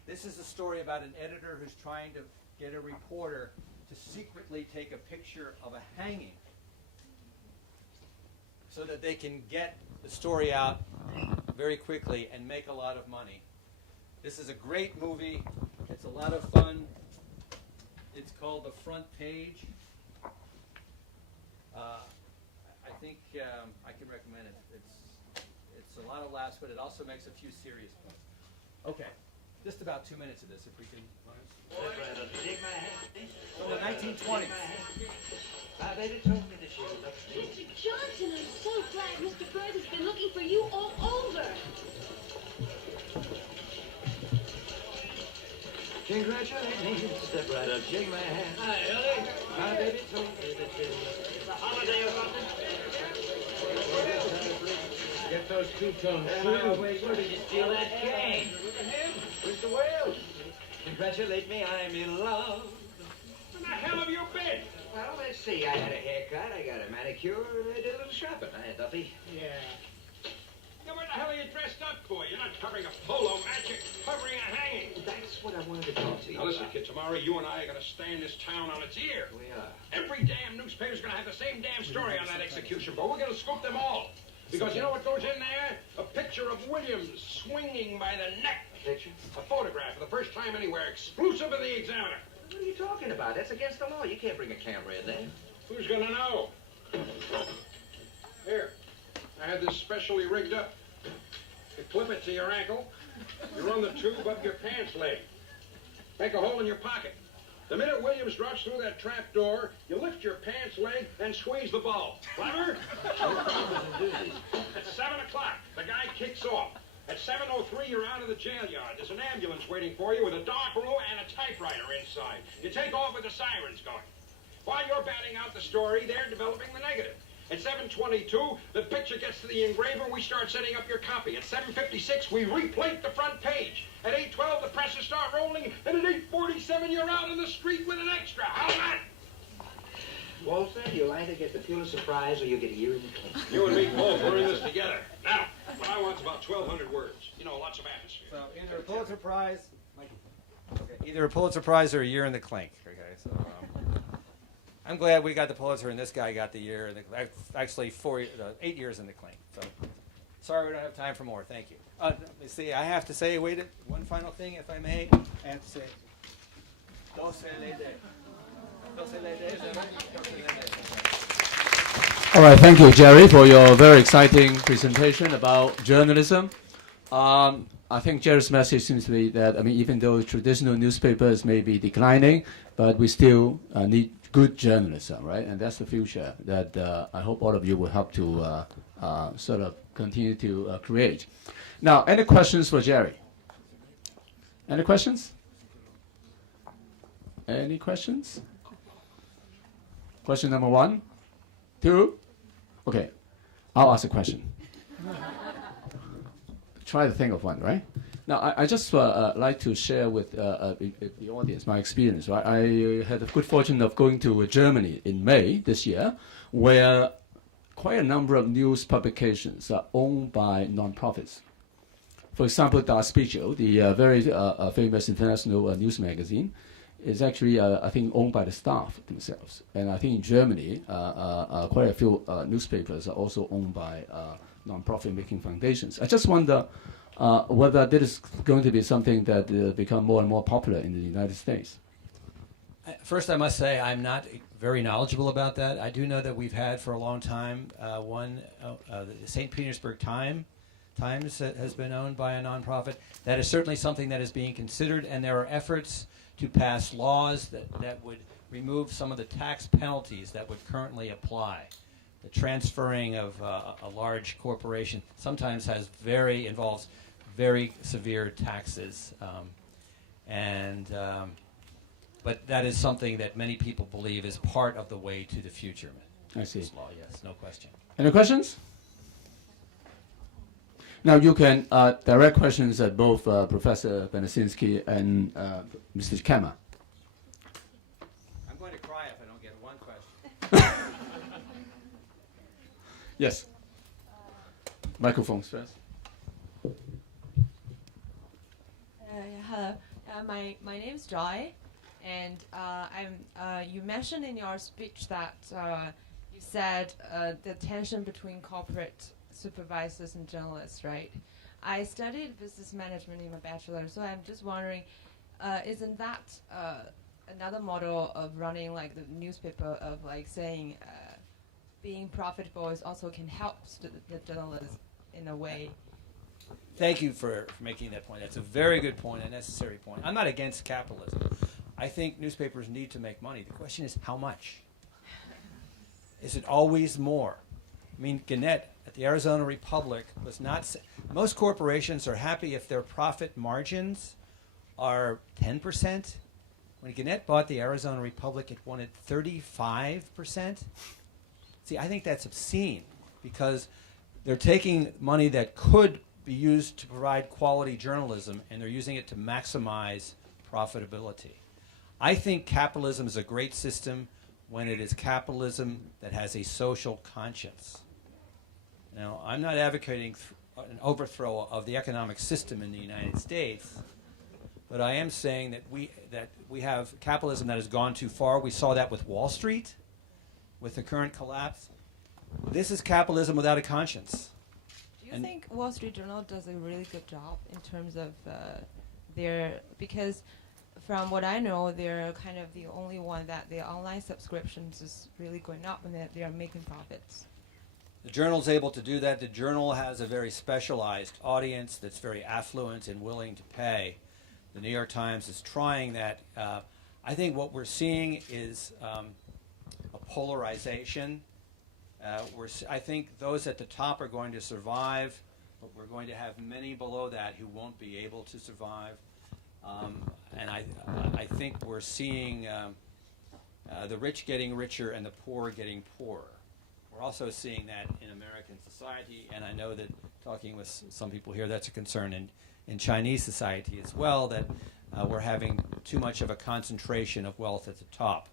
This is a story about an editor who's trying to get a reporter to secretly take a picture of a hanging so that they can get the story out very quickly and make a lot of money. This is a great movie. It's a lot of fun. It's called The Front Page. I think I can recommend it. It's a lot of laughs, but it also makes a few serious points. Okay, just about 2 minutes of this, if we can. From the 1920s. Mr. Johnson, I'm so glad Mr. Bird has been looking for you all over. Congratulations. Step right up, shake my hand. Hi, Ellie. My baby told me that it's a holiday or something. Get those two-tone shoes. Wait, where did you steal that cane? Look at him. Mr. Wales. Congratulate me, I'm in love. Where the hell have you been? Well, let's see. I had a haircut, I got a manicure, and I did a little shopping. I Duffy. Yeah. Now, what the hell are you dressed up for? You're not covering a polo match, you're covering a hanging. That's what I wanted to talk to you Now, listen, about. kid, tomorrow you and I are going to stand this town on its ear. We are. Every damn newspaper's going to have the same damn story on that execution, but we're going to scoop them all. Because you know what goes in there? A picture of Williams swinging by the neck. Picture? A photograph for the first time anywhere, exclusive of the Examiner. What are you talking about? That's against the law. You can't bring a camera in there. Who's going to know? Here, I had this specially rigged up. You clip it to your ankle, you run the tube up your pants leg. Make a hole in your pocket. The minute Williams drops through that trap door, you lift your pants leg and squeeze the bulb. Clever? At 7 o'clock, the guy kicks off. At 7:03, you're out of the jail yard. There's an ambulance waiting for you with a dark room and a typewriter inside. You take off with the sirens going. While you're batting out the story, they're developing the negative. At 7:22, the picture gets to the engraver, we start setting up your copy. At 7:56, we replate the front page. At 8:12, the presses start rolling, and at 8:47, you're out in the street with an extra. How's that? Walter, you'll either get the Pulitzer Prize or you'll get a year in the clink. You and me both, we're in this together. Now, what I want's about 1,200 words. You know, lots of atmosphere. So either a Pulitzer Prize, either a Pulitzer Prize or a year in the clink. Okay, so I'm glad we got the Pulitzer and this guy got the year. In the, actually, 8 years in the clink. So sorry we don't have time for more. Thank you. See, I have to say, one final thing, if I may. I have to say, doce lede. Doce lede, is that right? Doce lede. All right, thank you, Jerry, for your very exciting presentation about journalism. I think Jerry's message seems to be that, even though traditional newspapers may be declining, but we still need good journalism, right? And that's the future that I hope all of you will help to sort of continue to create. Now, any questions for Jerry? Any questions? Any questions? Question number 1, 2. Okay, I'll ask a question. Try to think of one, right? Now, I just like to share with the audience my experience, right? I had the good fortune of going to Germany in May this year, where quite a number of news publications are owned by non-profits. For example, Der Spiegel, the very famous international news magazine, is actually, I think, owned by the staff themselves. And I think in Germany, quite a few newspapers are also owned by non-profit-making foundations. I just wonder whether this is going to be something that will become more and more popular in the United States. First, I must say I'm not very knowledgeable about that. I do know that we've had for a long time the St. Petersburg Times has been owned by a nonprofit. That is certainly something that is being considered, and there are efforts to pass laws that would remove some of the tax penalties that would currently apply. The transferring of a large corporation sometimes involves very severe taxes. And but that is something that many people believe is part of the way to the future. I see. This law, yes, no question. Any questions? Now you can direct questions at both Professor Benesinski and Mr. Kemmer. I'm going to cry if I don't get one question. Yes. Microphones first. Hello, my name is Joy, and you mentioned in your speech that you said the tension between corporate supervisors and journalists, right? I studied business management in my bachelor, so I'm just wondering, isn't that another model of running like the newspaper of like saying being profitable is also can help the journalists in a way? Thank you for making that point. That's a very good point, a necessary point. I'm not against capitalism. I think newspapers need to make money. The question is how much? Is it always more? I mean, Gannett at the Arizona Republic was not... Most corporations are happy if their profit margins are 10%. When Gannett bought the Arizona Republic, it wanted 35%. See, I think that's obscene because they're taking money that could be used to provide quality journalism, and they're using it to maximize profitability. I think capitalism is a great system when it is capitalism that has a social conscience. Now, I'm not advocating an overthrow of the economic system in the United States, but I am saying that we have capitalism that has gone too far. We saw that with Wall Street, with the current collapse. This is capitalism without a conscience. Do you think Wall Street Journal does a really good job in terms of because from what I know, they're kind of the only one that the online subscriptions is really going up and that they are making profits? The Journal's able to do that. The Journal has a very specialized audience that's very affluent and willing to pay. The New York Times is trying that. I think what we're seeing is a polarization. I think those at the top are going to survive, but we're going to have many below that who won't be able to survive. And I think we're seeing the rich getting richer and the poor getting poorer. We're also seeing that in American society, and I know that talking with some people here, that's a concern in Chinese society as well, that we're having too much of a concentration of wealth at the top.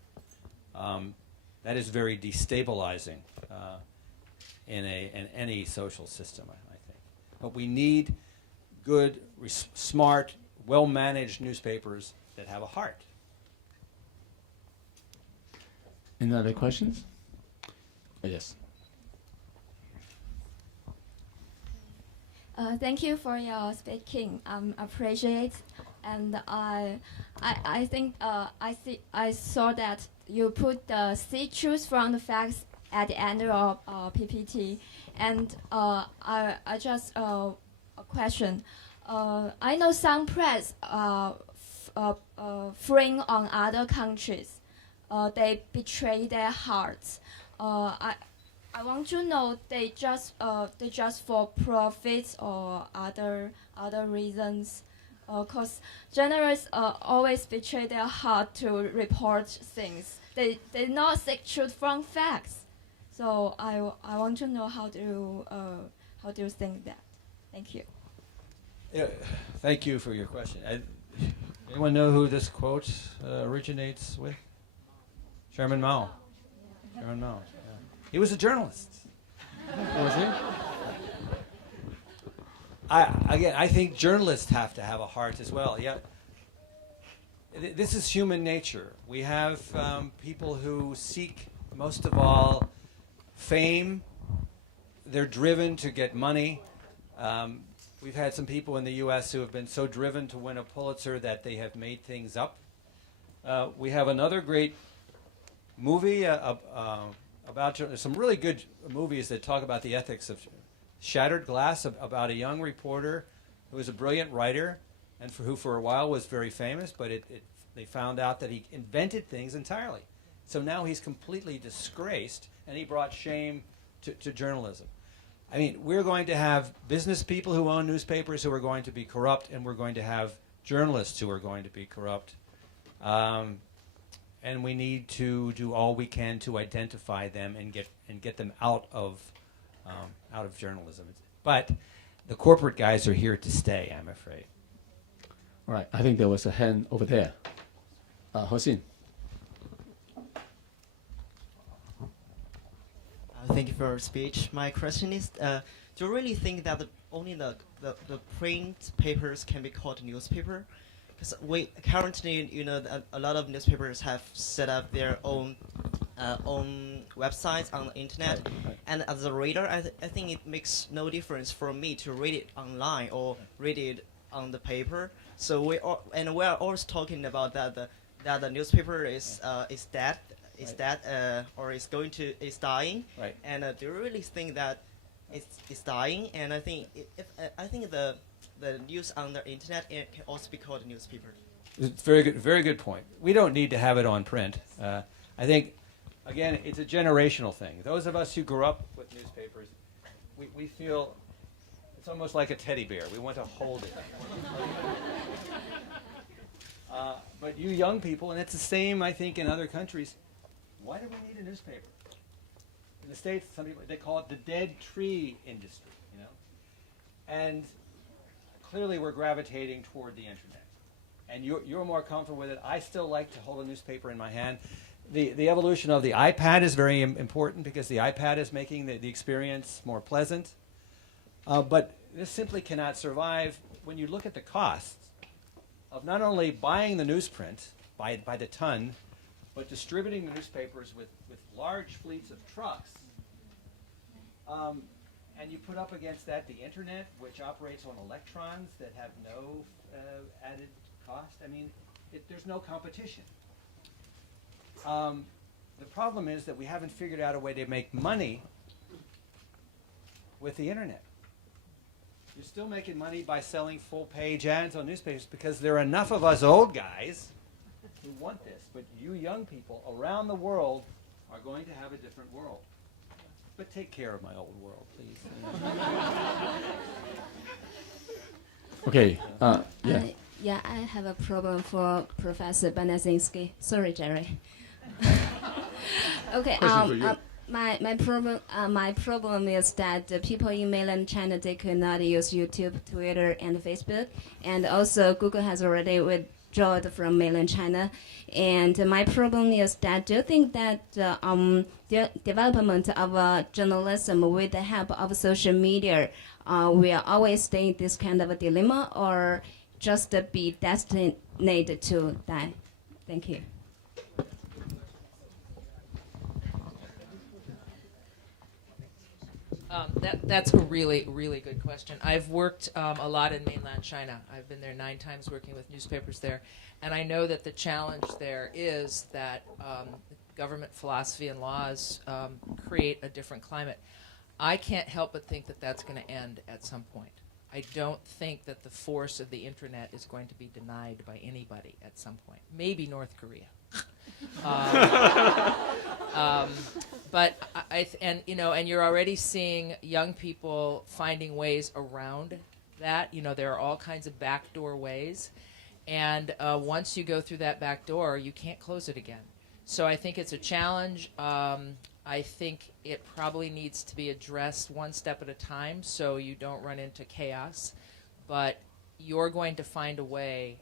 That is very destabilizing in any social system, I think. But we need good, smart, well-managed newspapers that have a heart. Any other questions? Yes. Thank you for your speaking. Appreciate, and I think I saw that you put the choose from the facts at the end of PPT, and I just a question. I know some press fring on other countries. They betray their hearts. I want to know they just for profits or other reasons. Cause journalists always betray their heart to report things. They not seek truth from facts. So I want to know how do you think that? Thank you. Yeah, thank you for your question. Anyone know who this quote originates with? Chairman Mao. Chairman Mao. Yeah. He was a journalist. Was he? I think journalists have to have a heart as well. Yeah. This is human nature. We have people who seek, most of all, fame. They're driven to get money. We've had some people in the U.S. who have been so driven to win a Pulitzer that they have made things up. We have another great movie about some really good movies that talk about the ethics of Shattered Glass, about a young reporter who was a brilliant writer and who for a while was very famous, but they found out that he invented things entirely. So now he's completely disgraced, and he brought shame to journalism. I mean, we're going to have business people who own newspapers who are going to be corrupt, and we're going to have journalists who are going to be corrupt. And we need to do all we can to identify them and get them out of journalism. But the corporate guys are here to stay, I'm afraid. All right. I think there was a hand over there. Hossein. Thank you for your speech. My question is, do you really think that only the print papers can be called newspaper? Because we currently, a lot of newspapers have set up their own websites on the internet, and as a reader, I think it makes no difference for me to read it online or read it on the paper. So we are always talking about that the newspaper is dead, or is dying. Right. And do you really think that it's dying? And I think the news on the internet, it can also be called a newspaper. It's very good point. We don't need to have it on print. I think, again, it's a generational thing. Those of us who grew up with newspapers, we feel it's almost like a teddy bear. We want to hold it. But you young people, and it's the same, I think, in other countries, why do we need a newspaper? In the States, some people, they call it the dead tree industry, And clearly we're gravitating toward the internet. And you're more comfortable with it. I still like to hold a newspaper in my hand. The evolution of the iPad is very important because the iPad is making the experience more pleasant. But this simply cannot survive when you look at the costs of not only buying the newsprint by the ton, but distributing the newspapers with large fleets of trucks. And you put up against that the internet, which operates on electrons that have no added cost. I mean, there's no competition. The problem is that we haven't figured out a way to make money with the internet. You're still making money by selling full-page ads on newspapers because there are enough of us old guys who want this. But you young people around the world are going to have a different world. But take care of my old world, please. Okay. Yeah. Yeah, I have a problem for Professor Banazinski. Sorry, Jerry. Okay. Question for you. My problem is that the people in mainland China, they could not use YouTube, Twitter, and Facebook, and also Google has already withdrawn from mainland China. And my problem is that do you think that the development of journalism with the help of social media will always stay in this kind of a dilemma, or just be destined to die? Thank you. That's a really, really good question. I've worked a lot in mainland China. I've been there 9 times working with newspapers there. And I know that the challenge there is that government philosophy and laws create a different climate. I can't help but think that that's going to end at some point. I don't think that the force of the internet is going to be denied by anybody at some point. Maybe North Korea. But and you're already seeing young people finding ways around that. There are all kinds of backdoor ways, and once you go through that back door, you can't close it again. So I think it's a challenge. I think it probably needs to be addressed one step at a time, so you don't run into chaos. But you're going to find a way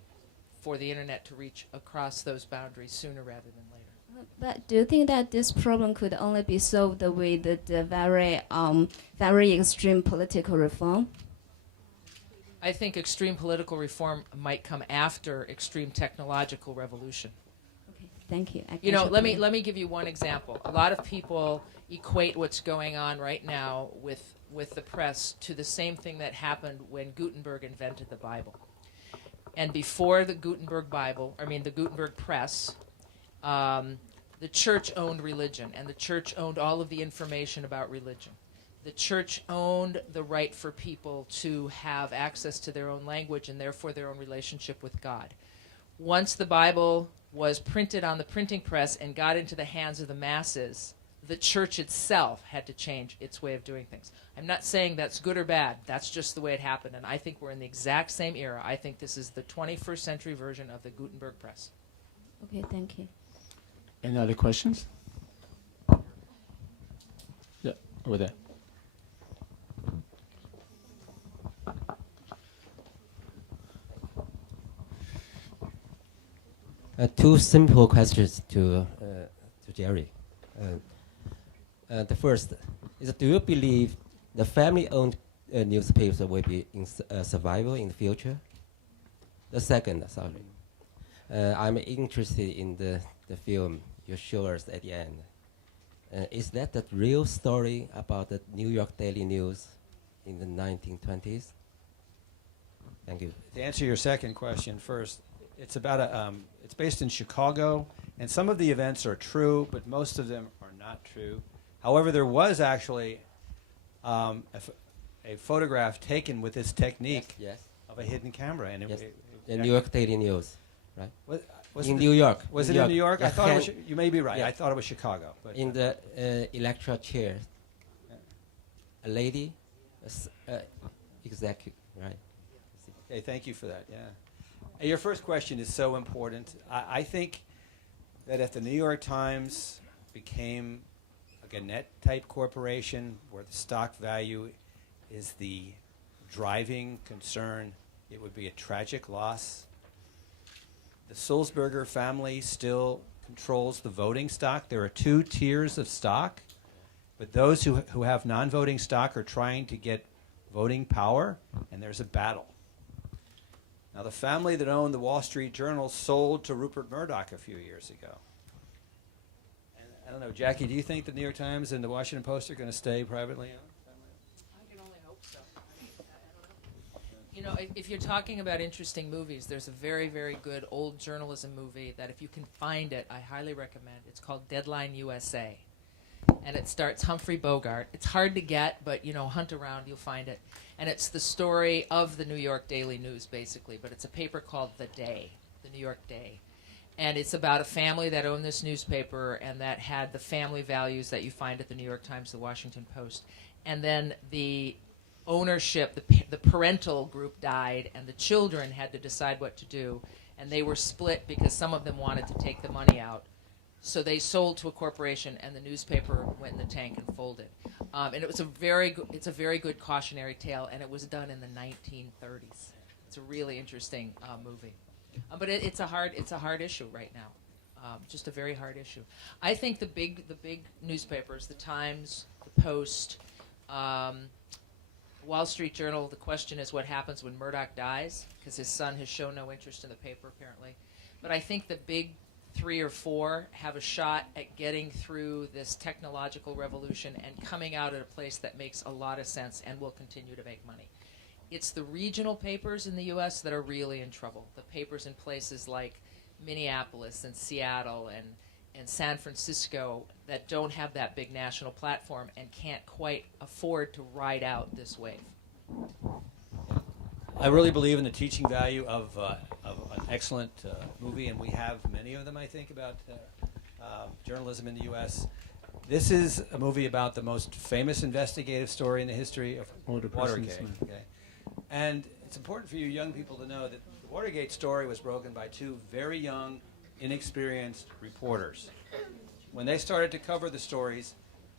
for the internet to reach across those boundaries sooner rather than later. But do you think that this problem could only be solved with the very extreme political reform? I think extreme political reform might come after extreme technological revolution. Okay, thank you. Let me give you one example. A lot of people equate what's going on right now with the press to the same thing that happened when Gutenberg invented the Bible. And before the Gutenberg press, the church owned religion, and the church owned all of the information about religion. The church owned the right for people to have access to their own language and therefore their own relationship with God. Once the Bible was printed on the printing press and got into the hands of the masses, the church itself had to change its way of doing things. I'm not saying that's good or bad. That's just the way it happened. And I think we're in the exact same era. I think this is the 21st century version of the Gutenberg press. Okay, thank you. Any other questions? Yeah, over there. Two simple questions to Jerry. The first is: do you believe the family-owned newspapers will be in survival in the future? The second, I'm interested in the film you show us at the end. Is that the real story about the New York Daily News in the 1920s? Thank you. To answer your second question first, it's about it's based in Chicago, and some of the events are true, but most of them are not true. However, there was actually a photograph taken with this technique of a hidden camera, and the New York Daily News, right? Was in New York. Was it in New York? I thought it was. You may be right. I thought it was Chicago. But in the electric chair, a lady, exactly right. Okay, thank you for that. Yeah. Your first question is so important. I think that if the New York Times became a Gannett-type corporation where the stock value is the driving concern, it would be a tragic loss. The Sulzberger family still controls the voting stock. There are two tiers of stock, but those who have non-voting stock are trying to get voting power, and there's a battle. Now, the family that owned the Wall Street Journal sold to Rupert Murdoch a few years ago. And I don't know, Jackie, do you think the New York Times and the Washington Post are going to stay privately owned? I can only hope so. You know, if you're talking about interesting movies, there's a very, very good old journalism movie that if you can find it, I highly recommend. It's called Deadline USA. And it starts Humphrey Bogart. It's hard to get, but, you know, hunt around, you'll find it. And it's the story of the New York Daily News, basically. But it's a paper called The Day, the New York Day. And it's about a family that owned this newspaper and that had the family values that you find at the New York Times, the Washington Post. And then the ownership, the parental group died, and the children had to decide what to do. And they were split because some of them wanted to take the money out. So they sold to a corporation, and the newspaper went in the tank and folded. And it was it's a very good cautionary tale, and it was done in the 1930s. It's a really interesting movie, but it's a hard issue right now, just a very hard issue. I think the big newspapers, the Times, the Post, Wall Street Journal. The question is what happens when Murdoch dies, because his son has shown no interest in the paper apparently. But I think the big 3 or 4 have a shot at getting through this technological revolution and coming out at a place that makes a lot of sense and will continue to make money. It's the regional papers in the U.S. that are really in trouble. The papers in places like Minneapolis and Seattle and San Francisco that don't have that big national platform and can't quite afford to ride out this wave. I really believe in the teaching value of an excellent movie, and we have many of them, I think, about journalism in the U.S. This is a movie about the most famous investigative story in the history of Watergate. Okay? And it's important for you young people to know that the Watergate story was broken by 2 very young, inexperienced reporters. When they started to cover the stories,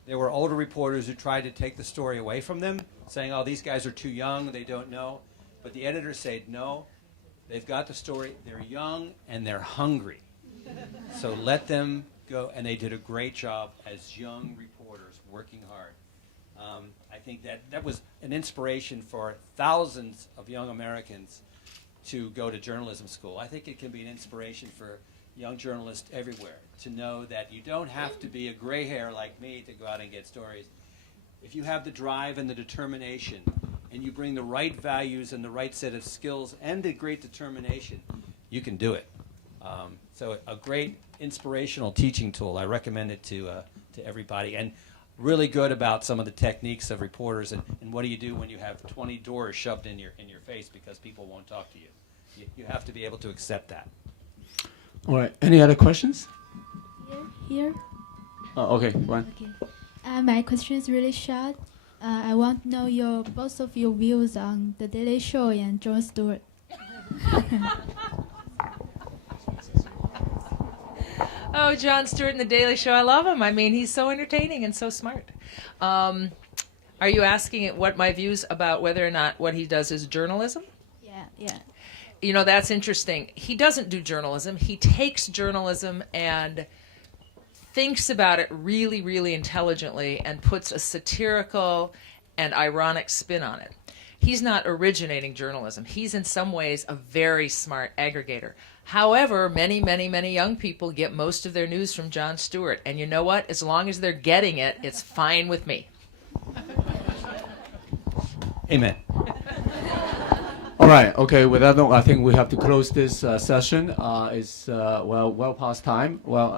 there were older reporters who tried to take the story away from them, saying, oh, these guys are too young, they don't know. But the editors said, no, they've got the story, they're young and they're hungry. So let them go, and they did a great job as young reporters working hard. I think that was an inspiration for thousands of young Americans to go to journalism school. I think it can be an inspiration for young journalists everywhere to know that you don't have to be a gray hair like me to go out and get stories. If you have the drive and the determination, and you bring the right values and the right set of skills and a great determination, you can do it. So a great inspirational teaching tool. I recommend it to everybody. And really good about some of the techniques of reporters and what do you do when you have 20 doors shoved in your face because people won't talk to you. You have to be able to accept that. All right. Any other questions? Here. Okay, one. Okay. My question is really short. I want to know both of your views on The Daily Show and Jon Stewart. Oh, Jon Stewart and The Daily Show. I love him. I mean, he's so entertaining and so smart. Are you asking what my views about whether or not what he does is journalism? Yeah. You know, that's interesting. He doesn't do journalism. He takes journalism and thinks about it really, really intelligently and puts a satirical and ironic spin on it. He's not originating journalism. He's in some ways a very smart aggregator. However, many, many, many young people get most of their news from Jon Stewart. And you know what? As long as they're getting it, it's fine with me. Amen. All right. Okay. With that note, I think we have to close this session. It's well past time. Well,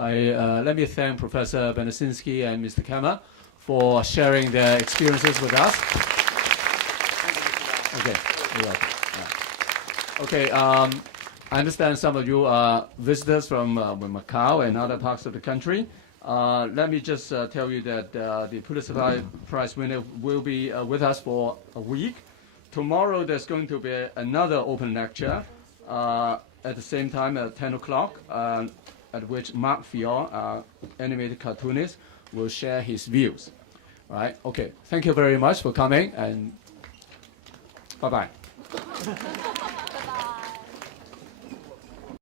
let me thank Professor Benesinski and Mr. Kemmer for sharing their experiences with us. Okay. You're welcome. Yeah. Okay. I understand some of you are visitors from Macau and other parts of the country. Let me just tell you that the Pulitzer Prize winner will be with us for a week. Tomorrow there's going to be another open lecture at the same time at 10 o'clock, at which Mark Fior, animated cartoonist, will share his views. All right? Okay. Thank you very much for coming, and bye-bye.